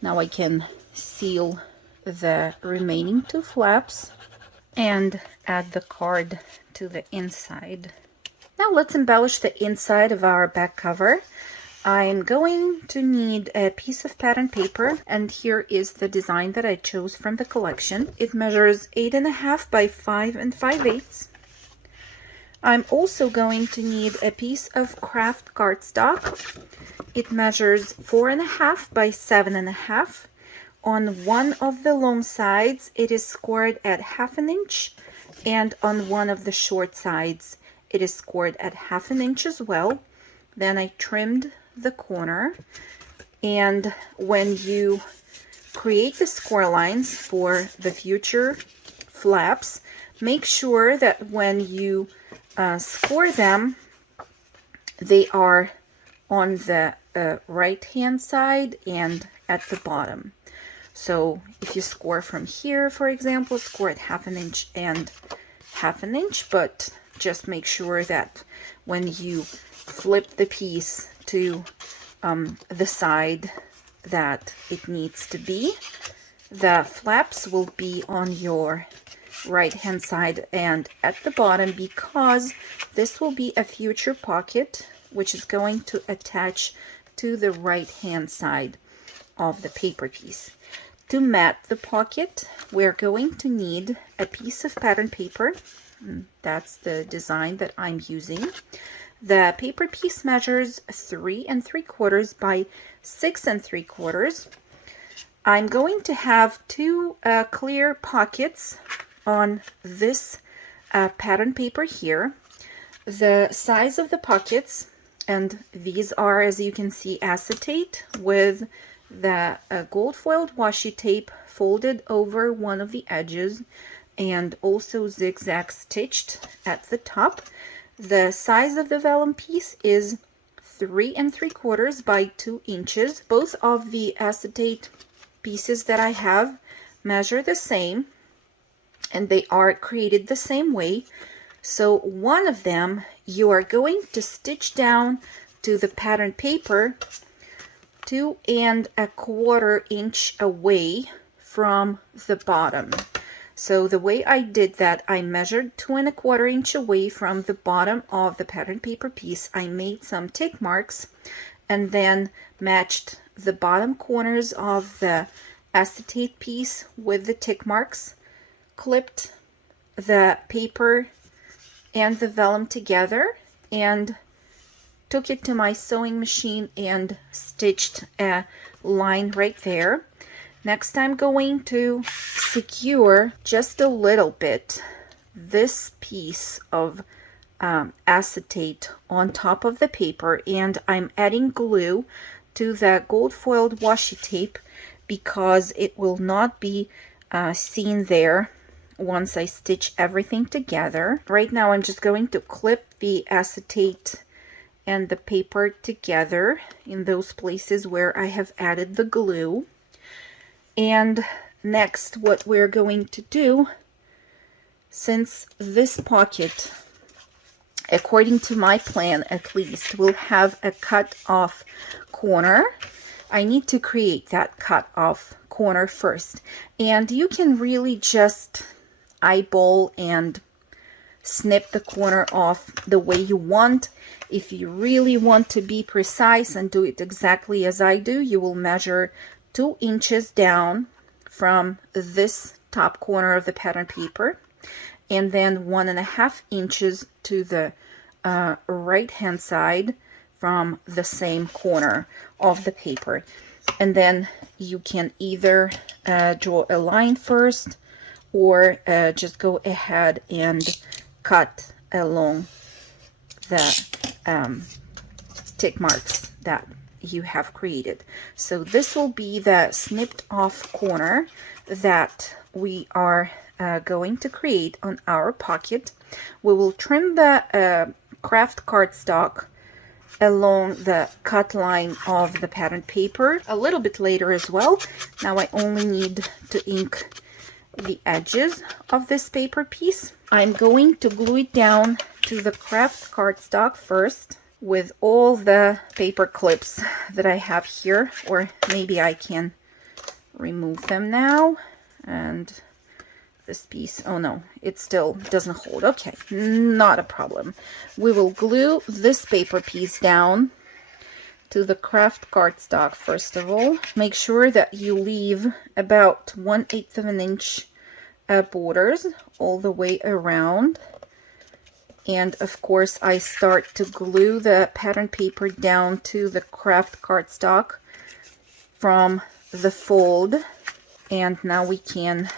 Now I can seal the remaining two flaps and add the card to the inside. Now let's embellish the inside of our back cover. I'm going to need a piece of pattern paper, and here is the design that I chose from the collection. It measures 8.5 by 5 5/8. I'm also going to need a piece of craft cardstock. It measures 4.5 by 7.5. On one of the long sides, it is scored at 1/2 inch, and on one of the short sides, it is scored at 1/2 inch as well. Then I trimmed the corner, and when you create the score lines for the future flaps, make sure that when you score them, they are on the right hand side and at the bottom. So if you score from here, for example, score at 1/2 inch and 1/2 inch, but just make sure that when you flip the piece to the side that it needs to be, the flaps will be on your right hand side and at the bottom, because this will be a future pocket which is going to attach to the right hand side of the paper piece. To mat the pocket, we're going to need a piece of pattern paper. That's the design that I'm using. The paper piece measures 3 3/4 by 6 3/4. I'm going to have two clear pockets on this pattern paper here. The size of the pockets, and these are, as you can see, acetate with the gold foiled washi tape folded over one of the edges and also zigzag stitched at the top. The size of the vellum piece is 3 3/4 by 2 inches. Both of the acetate pieces that I have measure the same, and they are created the same way. So one of them you are going to stitch down to the pattern paper 2 1/4 inch away from the bottom. So the way I did that, I measured 2 1/4 inch away from the bottom of the pattern paper piece. I made some tick marks and then matched the bottom corners of the acetate piece with the tick marks, clipped the paper and the vellum together, and took it to my sewing machine and stitched a line right there. Next, I'm going to secure just a little bit this piece of acetate on top of the paper, and I'm adding glue to the gold foiled washi tape because it will not be seen there once I stitch everything together. Right now I'm just going to clip the acetate and the paper together in those places where I have added the glue. And next, what we're going to do, since this pocket, according to my plan at least, will have a cut off corner, I need to create that cut off corner first. And you can really just eyeball and snip the corner off the way you want. If you really want to be precise and do it exactly as I do, you will measure 2 inches down from this top corner of the pattern paper, and then 1 1/2 inches to the right hand side from the same corner of the paper. And then you can either draw a line first, or just go ahead and cut along the tick marks that you have created. So this will be the snipped off corner that we are going to create on our pocket. We will trim the craft cardstock along the cut line of the pattern paper a little bit later as well. Now I only need to ink the edges of this paper piece. I'm going to glue it down to the craft cardstock first with all the paper clips that I have here, or maybe I can remove them now. And this piece, oh no, it still doesn't hold. Okay, not a problem. We will glue this paper piece down to the craft cardstock first of all. Make sure that you leave about 1/8 of an inch borders all the way around. And of course I start to glue the pattern paper down to the craft cardstock from the fold And now we can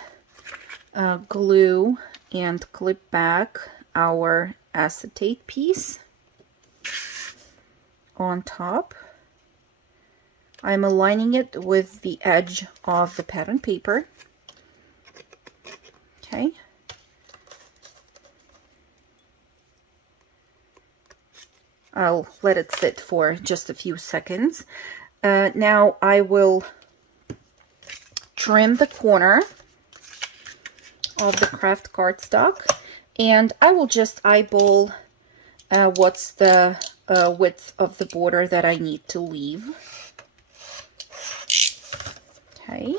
glue and clip back our acetate piece on top. I'm aligning it with the edge of the pattern paper. Okay. I'll let it sit for just a few seconds. Now I will trim the corner of the craft cardstock, and I will just eyeball what's the width of the border that I need to leave. Okay.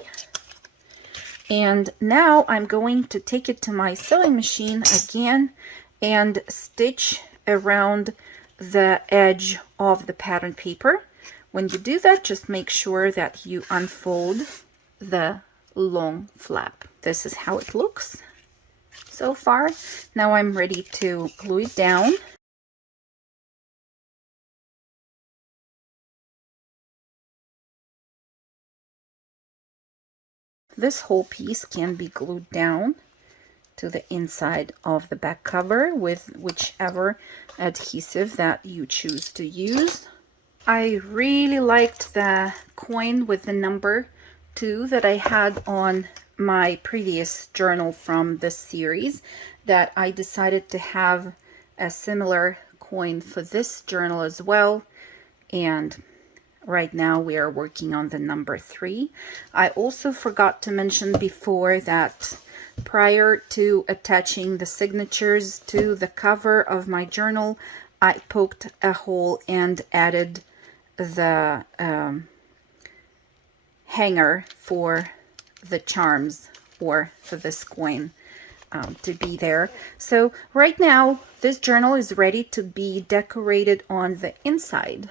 And now I'm going to take it to my sewing machine again and stitch around the edge of the pattern paper. When you do that, just make sure that you unfold the long flap. This is how it looks so far. Now I'm ready to glue it down. This whole piece can be glued down to the inside of the back cover with whichever adhesive that you choose to use. I really liked the coin with the number 2 that I had on my previous journal from this series, that I decided to have a similar coin for this journal as well. And right now we are working on the number 3. I also forgot to mention before that prior to attaching the signatures to the cover of my journal, I poked a hole and added the hanger for the charms, or for this coin to be there. So right now this journal is ready to be decorated on the inside.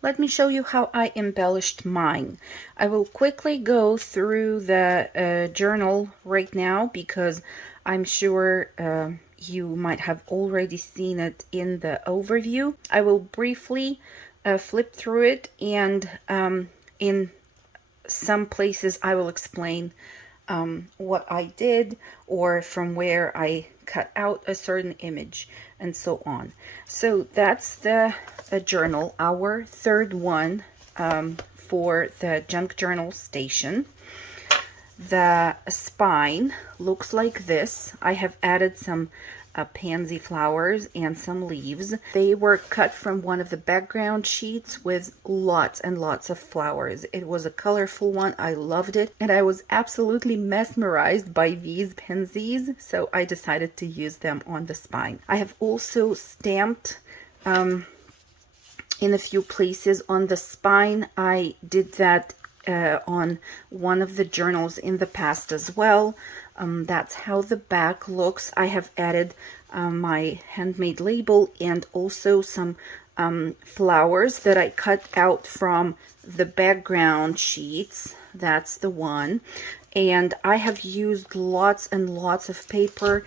Let me show you how I embellished mine. I will quickly go through the journal right now because I'm sure you might have already seen it in the overview. I will briefly flip through it, and in some places I will explain what I did, or from where I cut out a certain image, and so on. So that's the journal, our third one for the junk journal station. The spine looks like this. I have added some pansy flowers and some leaves. They were cut from one of the background sheets with lots and lots of flowers. It was a colorful one. I loved it, and I was absolutely mesmerized by these pansies, so I decided to use them on the spine. I have also stamped in a few places on the spine. I did that on one of the journals in the past as well. That's how the back looks. I have added my handmade label and also some flowers that I cut out from the background sheets. That's the one. And I have used lots and lots of paper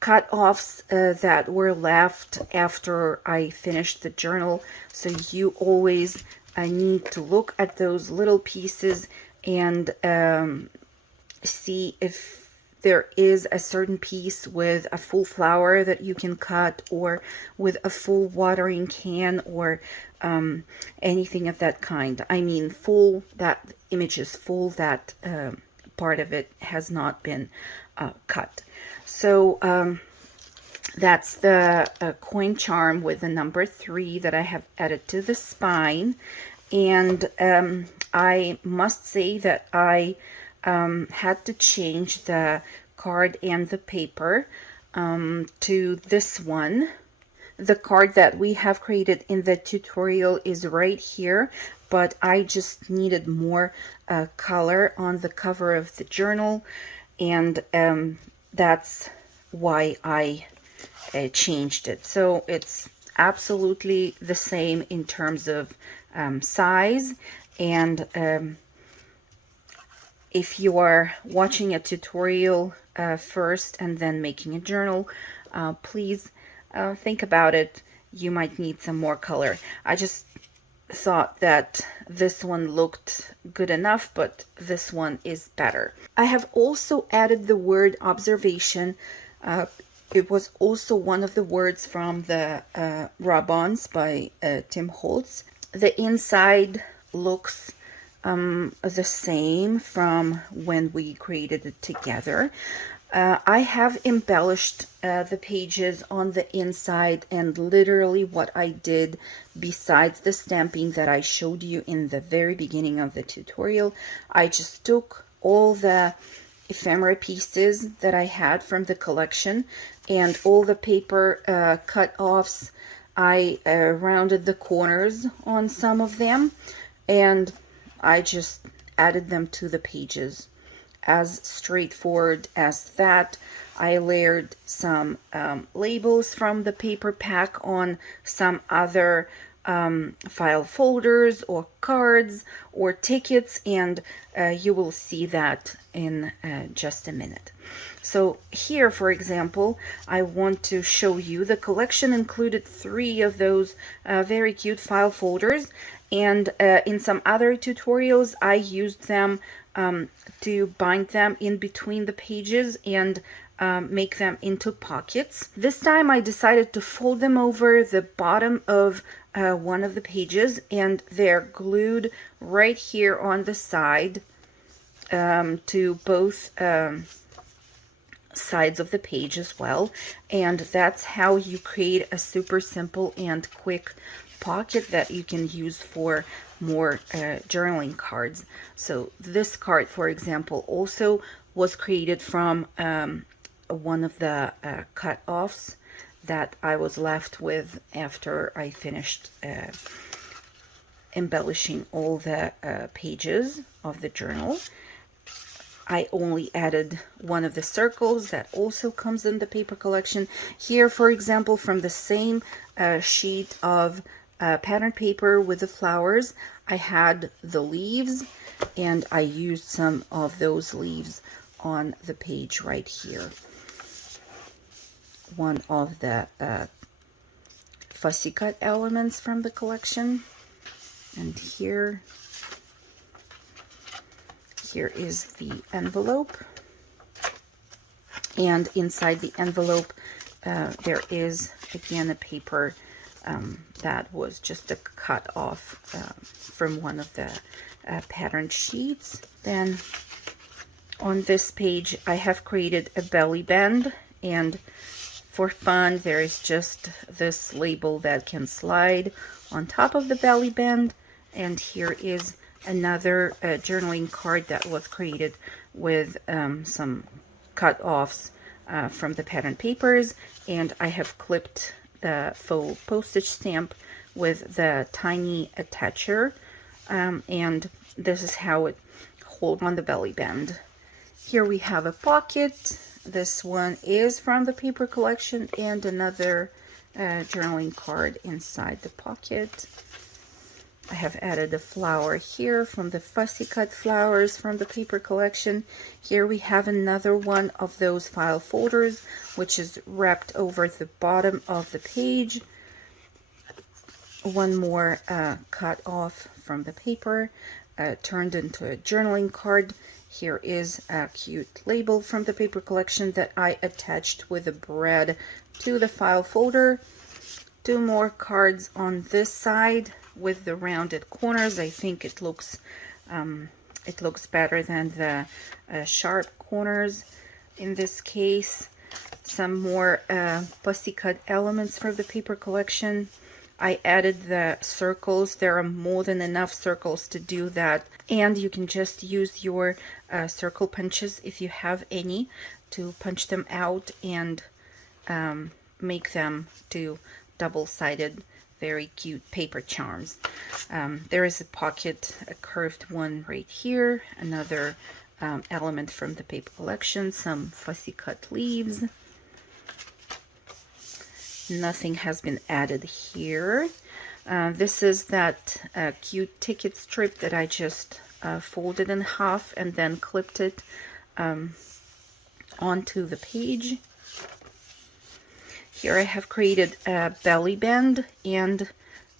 cut-offs that were left after I finished the journal. So you always need to look at those little pieces and see if there is a certain piece with a full flower that you can cut, or with a full watering can, or anything of that kind. I mean full, that image is full, that part of it has not been cut. So that's the coin charm with the number 3 that I have added to the spine. And I must say that I had to change the card and the paper to this one. The card that we have created in the tutorial is right here, but I just needed more color on the cover of the journal, and that's why I changed it. So it's absolutely the same in terms of size, and if you are watching a tutorial first and then making a journal, please think about it. You might need some more color. I just thought that this one looked good enough, but this one is better. I have also added the word observation. It was also one of the words from the Rub-Ons by Tim Holtz. The inside looks the same from when we created it together. I have embellished the pages on the inside, and literally what I did besides the stamping that I showed you in the very beginning of the tutorial, I just took all the ephemera pieces that I had from the collection and all the paper cut-offs. I rounded the corners on some of them, and I just added them to the pages. As straightforward as that. I layered some labels from the paper pack on some other file folders or cards or tickets, and you will see that in just a minute. So here, for example, I want to show you the collection included 3 of those very cute file folders, and in some other tutorials I used them to bind them in between the pages and make them into pockets. This time I decided to fold them over the bottom of one of the pages, and they're glued right here on the side to both sides of the page as well. And that's how you create a super simple and quick pocket that you can use for more journaling cards. So this card, for example, also was created from one of the cut-offs that I was left with after I finished embellishing all the pages of the journal. I only added one of the circles that also comes in the paper collection. Here, for example, from the same sheet of pattern paper with the flowers, I had the leaves, and I used some of those leaves on the page right here. One of the fussy cut elements from the collection. And here is the envelope, and inside the envelope there is again a paper that was just a cut off from one of the pattern sheets. Then on this page I have created a belly band, and for fun there is just this label that can slide on top of the belly band. And here is another journaling card that was created with some cut-offs from the pattern papers, and I have clipped the faux postage stamp with the tiny attacher, and this is how it holds on the belly band. Here we have a pocket. This one is from the paper collection, and another journaling card inside the pocket. I have added a flower here from the fussy cut flowers from the paper collection. Here we have another one of those file folders, which is wrapped over the bottom of the page. One more cut off from the paper, turned into a journaling card. Here is a cute label from the paper collection that I attached with a brad to the file folder. 2 more cards on this side with the rounded corners. I think it looks better than the sharp corners in this case. Some more fussy cut elements from the paper collection. I added the circles. There are more than enough circles to do that, and you can just use your circle punches if you have any to punch them out and make them to double-sided, very cute paper charms. There is a pocket, a curved one right here, another element from the paper collection, some fussy cut leaves. Nothing has been added here. This is that cute ticket strip that I just folded in half and then clipped it onto the page. Here I have created a belly band and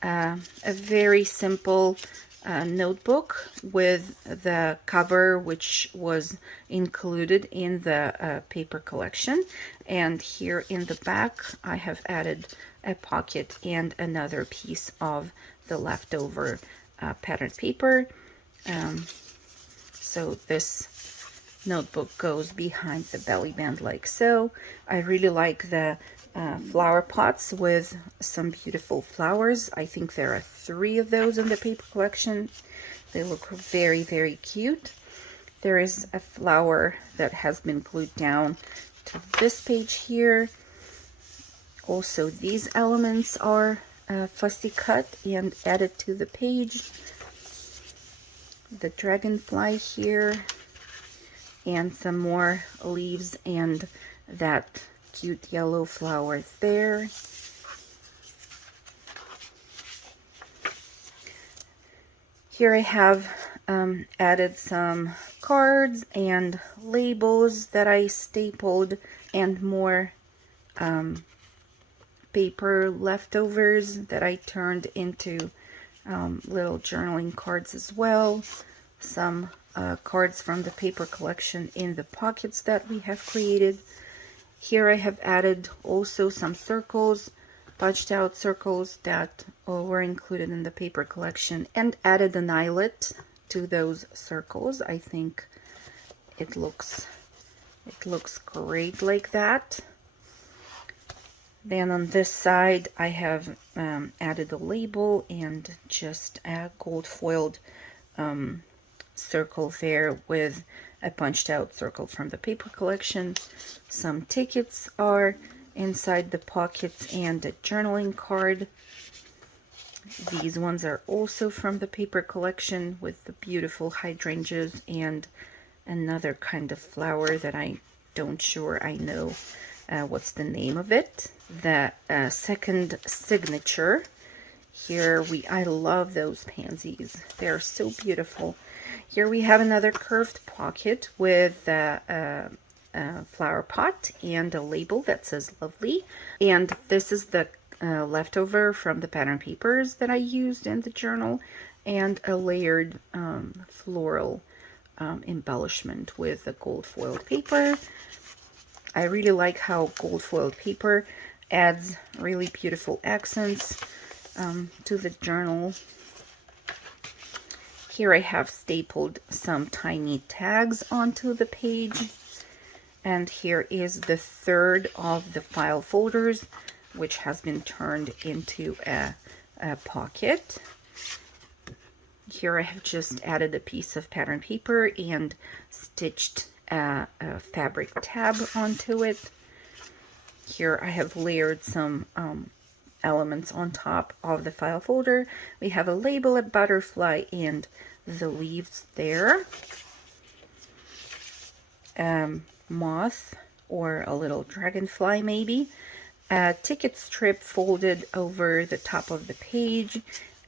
a very simple notebook with the cover which was included in the paper collection, and here in the back I have added a pocket and another piece of the leftover patterned paper. So this notebook goes behind the belly band like so. I really like the flower pots with some beautiful flowers. I think there are 3 of those in the paper collection. They look very, very cute. There is a flower that has been glued down to this page here. Also, these elements are fussy cut and added to the page. The dragonfly here, and some more leaves and that cute yellow flower there. Here I have added some cards and labels that I stapled, and more paper leftovers that I turned into little journaling cards as well. Some cards from the paper collection in the pockets that we have created. Here I have added also some circles, punched out circles that were included in the paper collection, and added an eyelet to those circles. I think it looks great like that. Then on this side I have added a label and just a gold foiled circle there with a punched out circle from the paper collection. Some tickets are inside the pockets and a journaling card. These ones are also from the paper collection with the beautiful hydrangeas and another kind of flower that I don't sure I know what's the name of it. The second signature. Here I love those pansies. They're so beautiful. Here we have another curved pocket with a flower pot and a label that says lovely. And this is the leftover from the pattern papers that I used in the journal, and a layered floral embellishment with the gold foiled paper. I really like how gold foiled paper adds really beautiful accents to the journal. Here I have stapled some tiny tags onto the page, and here is the third of the file folders, which has been turned into a pocket. Here I have just added a piece of pattern paper and stitched a fabric tab onto it. Here I have layered some elements on top of the file folder. We have a label, a butterfly, and the leaves there. Moth or a little dragonfly maybe. A ticket strip folded over the top of the page,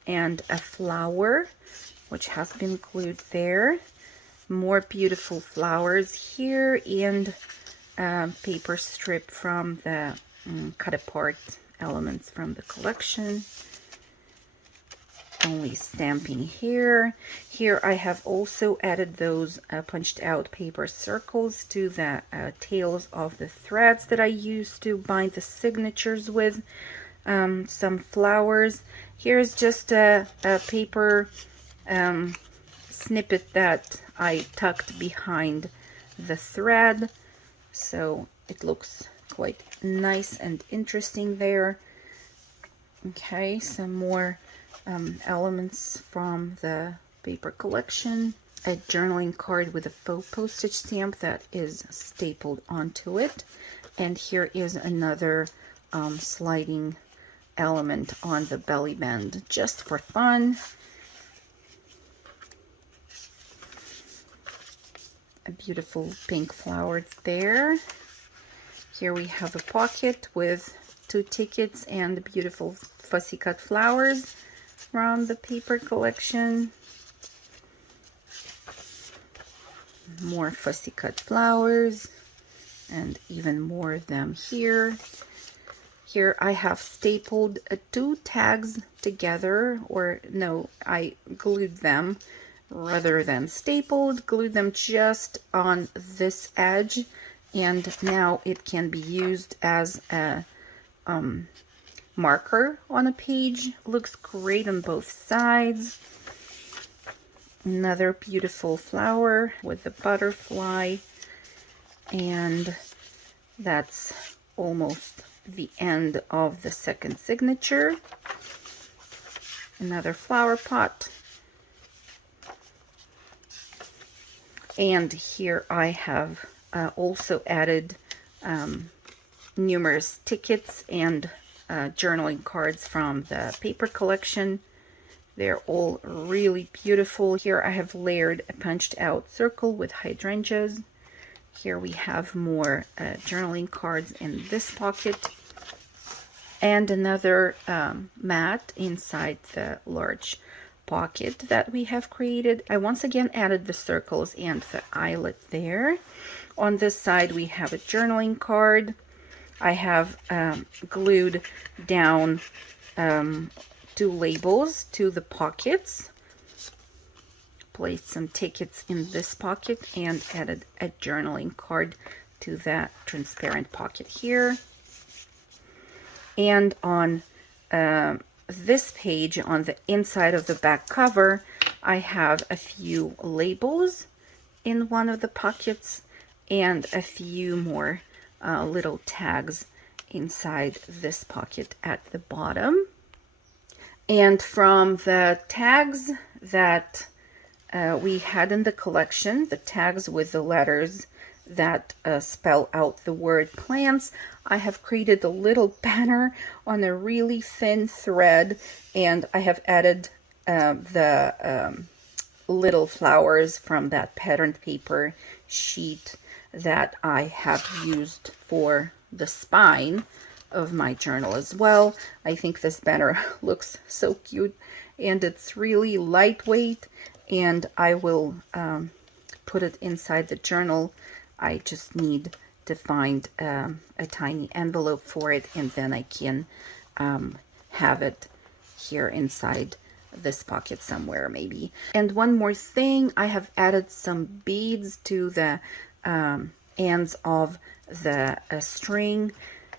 and a flower which has been glued there. More beautiful flowers here, and paper strip from the cut apart elements from the collection. Only stamping here. Here I have also added those punched out paper circles to the tails of the threads that I used to bind the signatures with. Some flowers. Here's just a paper snippet that I tucked behind the thread, so it looks quite nice and interesting there. Okay, some more elements from the paper collection. A journaling card with a faux postage stamp that is stapled onto it, and here is another sliding element on the belly band just for fun. A beautiful pink flower there. Here we have a pocket with 2 tickets and beautiful fussy cut flowers from the paper collection. More fussy cut flowers and even more of them here. Here I have stapled two tags together, or no, I glued them rather than stapled, glued them just on this edge, and now it can be used as a marker on a page. Looks great on both sides. Another beautiful flower with a butterfly, and that's almost the end of the second signature. Another flower pot. And here I have also added numerous tickets and journaling cards from the paper collection. They're all really beautiful. Here I have layered a punched out circle with hydrangeas. Here we have more journaling cards in this pocket, and another mat inside the large pocket that we have created. I once again added the circles and the eyelet there. On this side we have a journaling card. I have glued down two labels to the pockets, placed some tickets in this pocket, and added a journaling card to that transparent pocket here. And on this page, on the inside of the back cover, I have a few labels in one of the pockets and a few more little tags inside this pocket at the bottom. And from the tags that we had in the collection, the tags with the letters that spell out the word plants, I have created a little banner on a really thin thread, and I have added the little flowers from that patterned paper sheet that I have used for the spine of my journal as well. I think this banner looks so cute, and it's really lightweight, and I will put it inside the journal. I just need to find a tiny envelope for it, and then I can have it here inside this pocket somewhere maybe. And one more thing, I have added some beads to the ends of the string,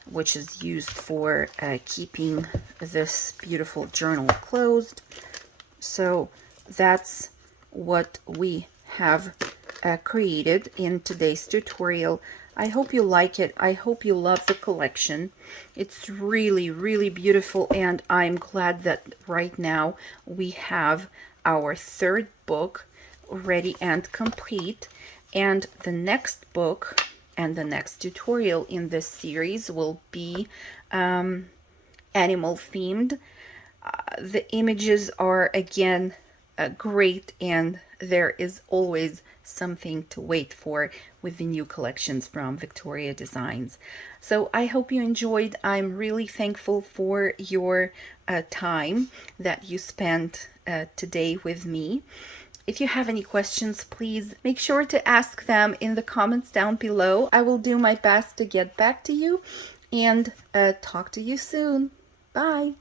which is used for keeping this beautiful journal closed. So that's what we have created in today's tutorial. I hope you like it. I hope you love the collection. It's really, really beautiful, and I'm glad that right now we have our third book ready and complete. And the next book and the next tutorial in this series will be animal themed. The images are again great, and there is always something to wait for with the new collections from Victoria Designs. So I hope you enjoyed. I'm really thankful for your time that you spent today with me. If you have any questions, please make sure to ask them in the comments down below. I will do my best to get back to you, and talk to you soon. Bye.